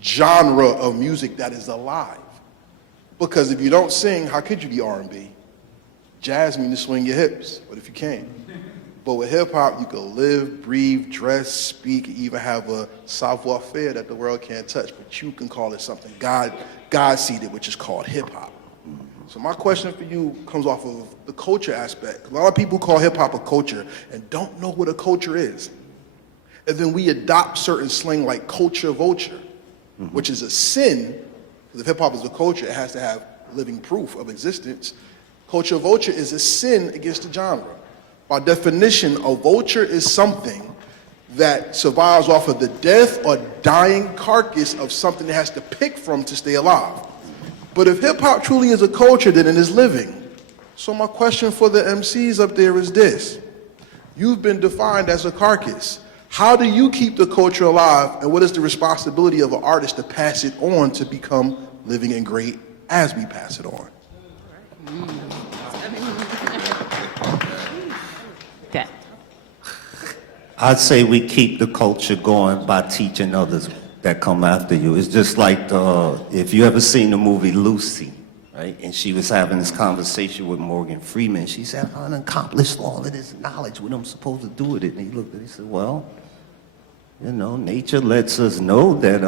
genre of music that is alive. Because if you don't sing, how could you be R&B? Jazz means to swing your hips, but if you can't. But with hip hop, you can live, breathe, dress, speak, even have a savoir-faire that the world can't touch, but you can call it something God-seated, which is called hip hop. So my question for you comes off of the culture aspect. A lot of people call hip hop a culture and don't know what a culture is. And then we adopt certain slang like culture vulture, which is a sin, because if hip hop is a culture, it has to have living proof of existence. Culture vulture is a sin against the genre. By definition, a vulture is something that survives off of the death or dying carcass of something it has to pick from to stay alive. But if hip hop truly is a culture, then it is living. So my question for the MCs up there is this. You've been defined as a carcass. How do you keep the culture alive, and what is the responsibility of an artist to pass it on to become living and great as we pass it on? Okay. I'd say we keep the culture going by teaching others that come after you. It's just like if you ever seen the movie Lucy, right? And she was having this conversation with Morgan Freeman. She said, I accomplished all of this knowledge. What I'm supposed to do with it? And he looked at it and he said, well, You know, nature lets us know that,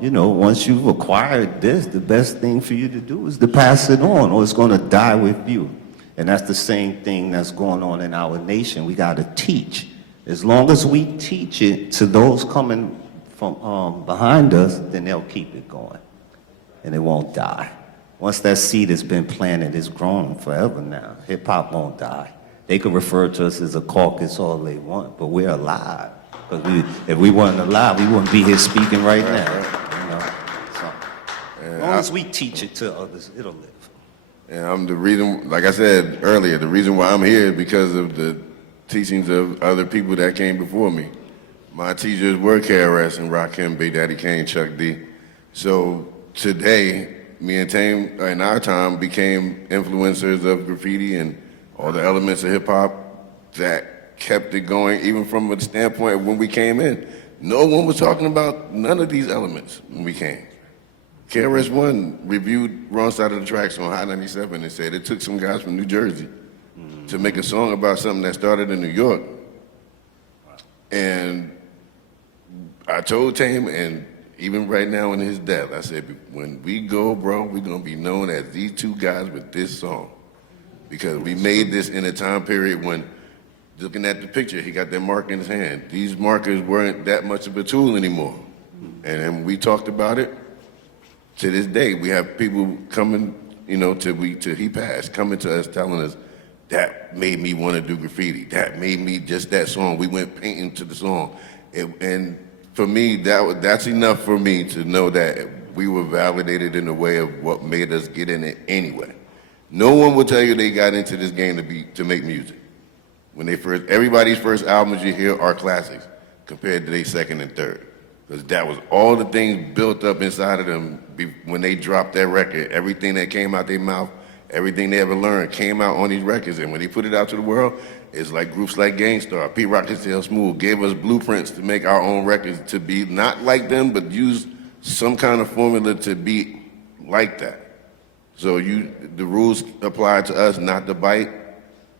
you know, once you've acquired this, the best thing for you to do is to pass it on, or it's going to die with you. And that's the same thing that's going on in our nation. We got to teach. As long as we teach it to those coming from behind us, then they'll keep it going, and it won't die. Once that seed has been planted, it's grown forever now. Hip hop won't die. They could refer to us as a caucus all they want, but we're alive. Because if we weren't alive, we wouldn't be here speaking right now. You know? So, as long as we teach it to others, it'll live. And I'm the reason, like I said earlier, the reason why I'm here is because of the teachings of other people that came before me. My teachers were KRS and Rakim, Big Daddy Kane, Chuck D. So today, me and Tame, in our time, became influencers of graffiti and all the elements of hip hop that kept it going, even from a standpoint of when we came in. No one was talking about none of these elements when we came. KRS-One reviewed Wrong Side of the Tracks on Hot 97 and said it took some guys from New Jersey to make a song about something that started in New York. And I told Tame, and even right now in his death, I said, when we go, bro, we're gonna be known as these two guys with this song. Because we made this in a time period when, looking at the picture, he got that mark in his hand. These markers weren't that much of a tool anymore. And then we talked about it. To this day, we have people coming, you know, till he passed, coming to us telling us, that made me want to do graffiti. That made me just that song. We went painting to the song. And for me, that's enough for me to know that we were validated in a way of what made us get in it anyway. No one will tell you they got into this game to make music. When everybody's first albums you hear are classics compared to their second and third. Because that was all the things built up inside of them when they dropped that record. Everything that came out their mouth, everything they ever learned came out on these records. And when they put it out to the world, it's like groups like Gangstar, Pete Rock and Tell Smooth gave us blueprints to make our own records, to be not like them, but use some kind of formula to be like that. So the rules apply to us, not to bite.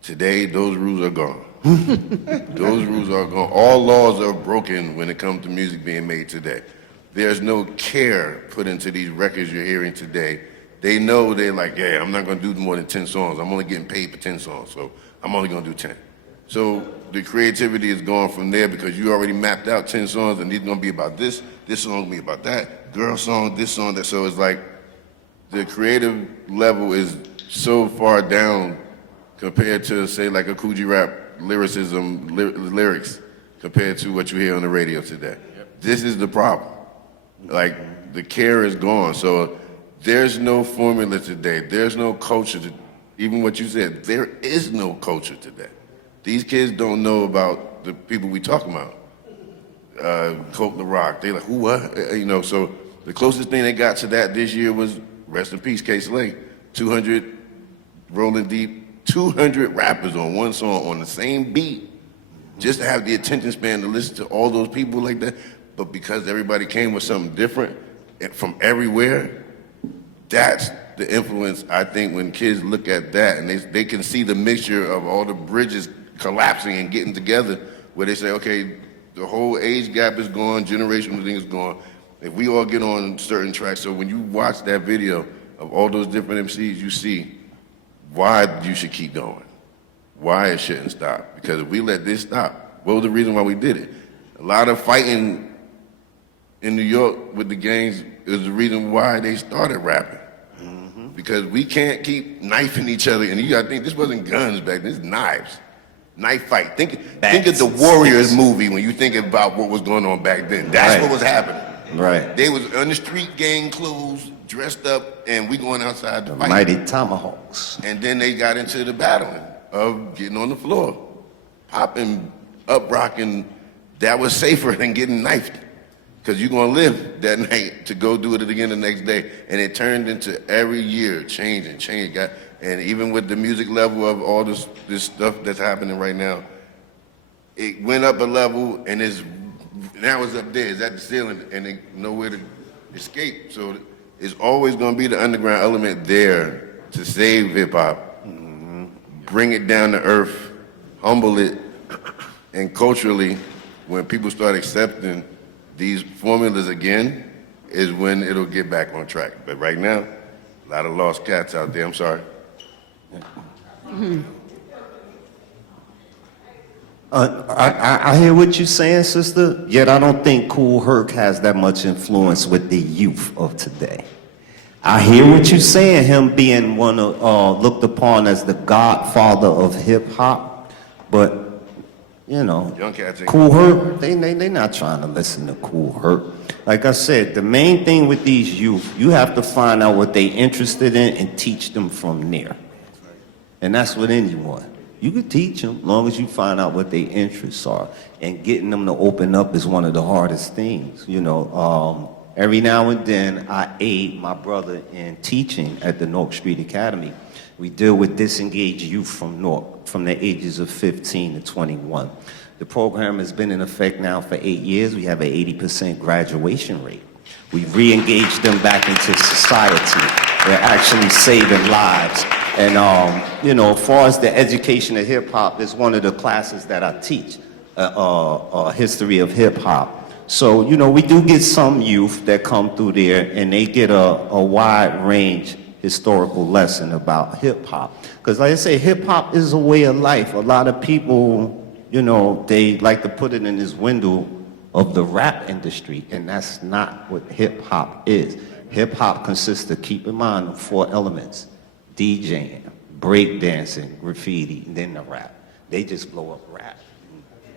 Today, those rules are gone. Those rules are gone. All laws are broken when it comes to music being made today. There's no care put into these records you're hearing today. They know they're like, yeah, I'm not gonna do more than 10 songs. I'm only getting paid for 10 songs, so I'm only gonna do 10. So the creativity is gone from there because you already mapped out 10 songs and these gonna be about this song gonna be about that, girl song, this song, that. So it's like the creative level is so far down compared to, say, like a Coogee Rap lyricism, lyrics, compared to what you hear on the radio today. Yep. This is the problem. Like, the care is gone. So there's no formula today. There's no culture. Even what you said, there is no culture today. These kids don't know about the people we talking about. Coke the Rock. They like, who, what? You know, so the closest thing they got to that this year was, rest in peace, K-Slate. 200 Rolling Deep. 200 rappers on one song on the same beat, just to have the attention span to listen to all those people like that. But because everybody came with something different from everywhere, that's the influence, I think, when kids look at that and they can see the mixture of all the bridges collapsing and getting together, where they say, okay, the whole age gap is gone, generational thing is gone. If we all get on certain tracks, so when you watch that video of all those different MCs, you see why you should keep going, why it shouldn't stop. Because if we let this stop, what was the reason why we did it? A lot of fighting in New York with the gangs is the reason why they started rapping. Mm-hmm. Because we can't keep knifing each other. And you gotta think, this wasn't guns back then, this think knife fight. Think of the Warriors movie when you think about what was going on back then. That's what was happening. Right. They was on the street, gang clothes, dressed up, and we going outside to fight. Mighty tomahawks. And then they got into the battling of getting on the floor, popping, up rocking. That was safer than getting knifed, because you're gonna live that night to go do it again the next day. And it turned into every year change. And even with the music level of all this stuff that's happening right now, it went up a level and now it's up there, it's at the ceiling, and there's nowhere to escape. So it's always gonna be the underground element there to save hip hop, bring it down to earth, humble it, and culturally, when people start accepting these formulas again is when it'll get back on track. But right now, a lot of lost cats out there. I'm sorry. I hear what you're saying, sister, yet I don't think Kool Herc has that much influence with the youth of today. I hear what you're saying, him being one of, looked upon as the godfather of hip-hop, but, you know, Young cats ain't- Kool Herc, they not trying to listen to Kool Herc. Like I said, the main thing with these youth, you have to find out what they interested in and teach them from there. And that's with anyone. You can teach them as long as you find out what their interests are. And getting them to open up is one of the hardest things. You know, every now and then I aid my brother in teaching at the North Street Academy. We deal with disengaged youth from North, from the ages of 15 to 21. The program has been in effect now for 8 years. We have an 80% graduation rate. We've re-engaged them back into society. They're actually saving lives. And, you know, as far as the education of hip-hop, is one of the classes that I teach, history of hip-hop. So, you know, we do get some youth that come through there, and they get a wide range historical lesson about hip-hop. Because like I say, hip-hop is a way of life. A lot of people, you know, they like to put it in this window of the rap industry, and that's not what hip-hop is. Hip-hop consists of, keep in mind, the 4 elements: DJing, breakdancing, graffiti, and then the rap. They just blow up rap.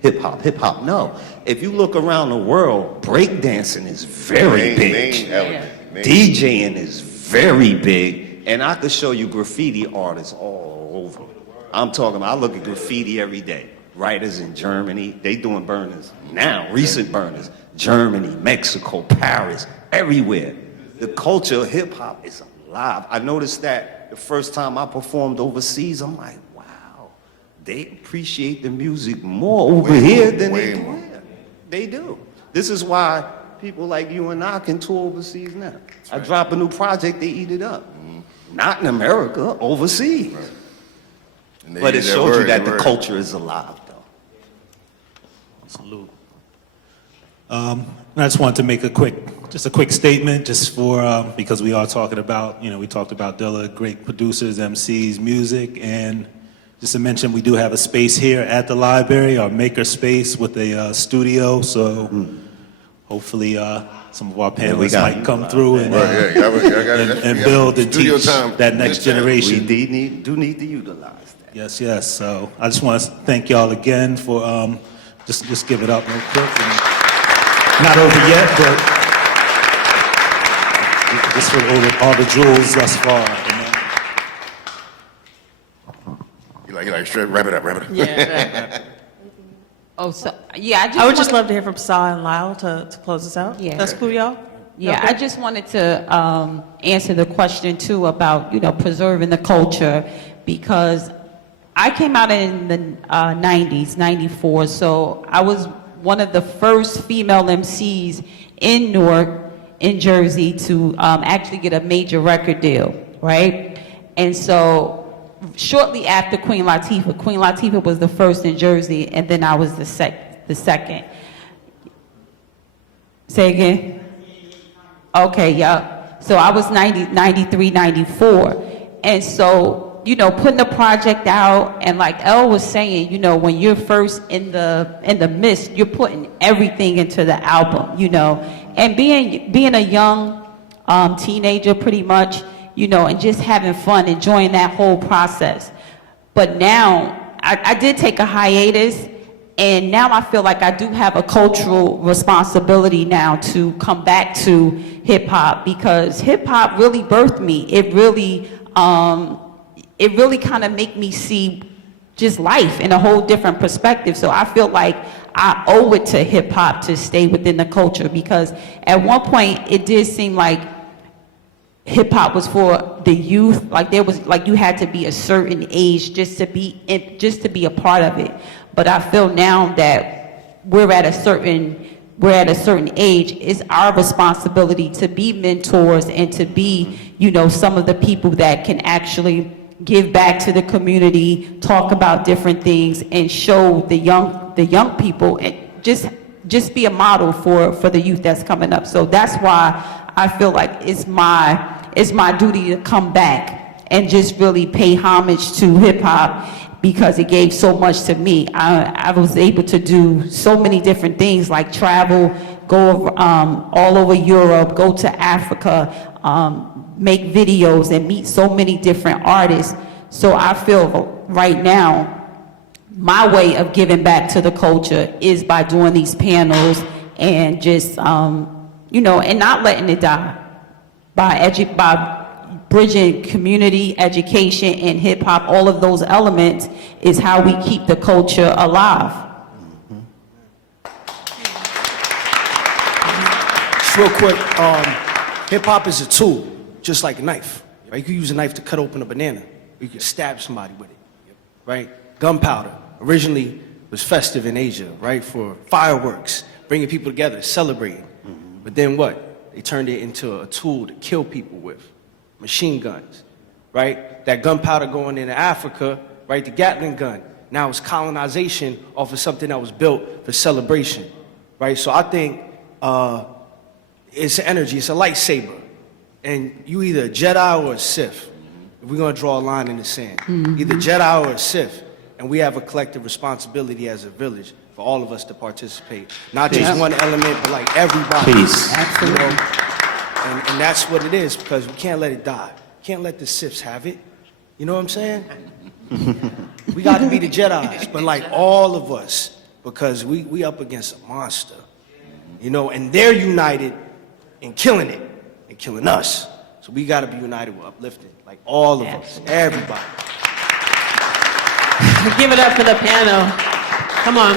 Hip-hop, no. If you look around the world, breakdancing is very big. DJing is very big, and I could show you graffiti artists all over. I'm talking about, I look at graffiti every day. Writers in Germany, they doing burners now, recent burners. Germany, Mexico, Paris, everywhere. The culture of hip-hop is alive. I noticed that the first time I performed overseas, I'm like, wow, they appreciate the music more over here than they do here. They do. This is why people like you and I can tour overseas now. I drop a new project, they eat it up. Not in America, overseas. But it shows you that the culture is alive, though. Salute. I just wanted to make a quick statement, just for because we are talking about, you know, we talked about Dilla, great producers, MCs, music, and just to mention, we do have a space here at the library, our maker space with a studio. So hopefully, some of our panelists might come through and build and teach that next generation. We do need to utilize that. Yes, yes. So I just want to thank y'all again for just give it up real quick. And not over yet, but just for all the jewels thus far. You like straight, wrap it up. Yeah. Oh, so, yeah, I would just love to hear from Sah and Lyle to close us out. Yeah. That's cool, y'all? Yeah, Okay. I just wanted to answer the question too about, you know, preserving the culture, because I came out in the 90s, 94, so I was one of the first female MCs in Newark, in Jersey, to actually get a major record deal, right? And so shortly after Queen Latifah was the first in Jersey, and then I was the second. Say again? Okay, yeah. So I was 93, 94. And so, you know, putting the project out, and like Elle was saying, you know, when you're first in the midst, you're putting everything into the album, you know. And being a young teenager pretty much, you know, and just having fun, enjoying that whole process. But now, I did take a hiatus, and now I feel like I do have a cultural responsibility now to come back to hip-hop, because hip-hop really birthed me. It really kind of made me see just life in a whole different perspective. So I feel like I owe it to hip-hop to stay within the culture, because at one point it did seem like hip-hop was for the youth, like there was, like you had to be a certain age just to be a part of it. But I feel now that we're at a certain age, it's our responsibility to be mentors and to be, you know, some of the people that can actually give back to the community, talk about different things, and show the young people, and just just be a model for the youth that's coming up. So that's why I feel like it's my duty to come back and just really pay homage to hip hop because it gave so much to me. I was able to do so many different things like travel, go all over Europe, go to Africa, make videos and meet so many different artists. So I feel right now, my way of giving back to the culture is by doing these panels and just, you know, and not letting it die. By bridging community, education, and hip hop, all of those elements is how we keep the culture alive. Just real quick, hip hop is a tool, just like a knife. Right? You can use a knife to cut open a banana. Or you can stab somebody with it. Right? Gunpowder originally was festive in Asia, right? For fireworks, bringing people together, celebrating. But then what? They turned it into a tool to kill people with. Machine guns, right? That gunpowder going into Africa, right? The Gatling gun. Now it's colonization off of something that was built for celebration, right? So I think it's energy, it's a lightsaber. And you either a Jedi or a Sith. If we're gonna draw a line in the sand. Either Jedi or a Sith. And we have a collective responsibility as a village for all of us to participate. Not just one element, but like everybody. Peace. Absolutely. You know? And that's what it is, because we can't let it die. Can't let the Siths have it. You know what I'm saying? We got to be the Jedis, but like all of us, because we up against a monster. You know, and they're united in killing it and killing us. So we got to be united with uplifting, like all of us, everybody. Give it up for the panel. Come on.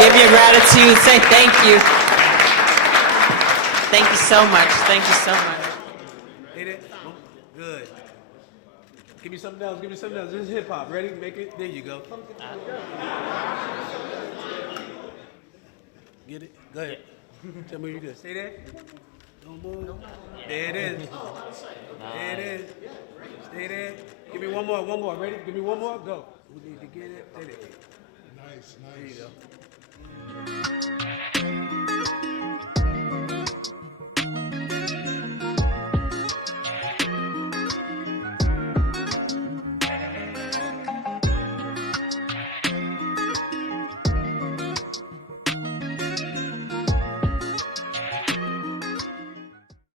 Give your gratitude. Say thank you. Thank you so much. Thank you so much. Hit it. Good. Give me something else. Give me something else. This is hip hop. Ready? Make it. There you go. Get it? Go ahead. Tell me you good. Stay there. Don't move. There it is. There it is. Stay there. Give me one more. One more. Ready? Give me one more. Go. We need to get it. Stay there. Nice. There you go.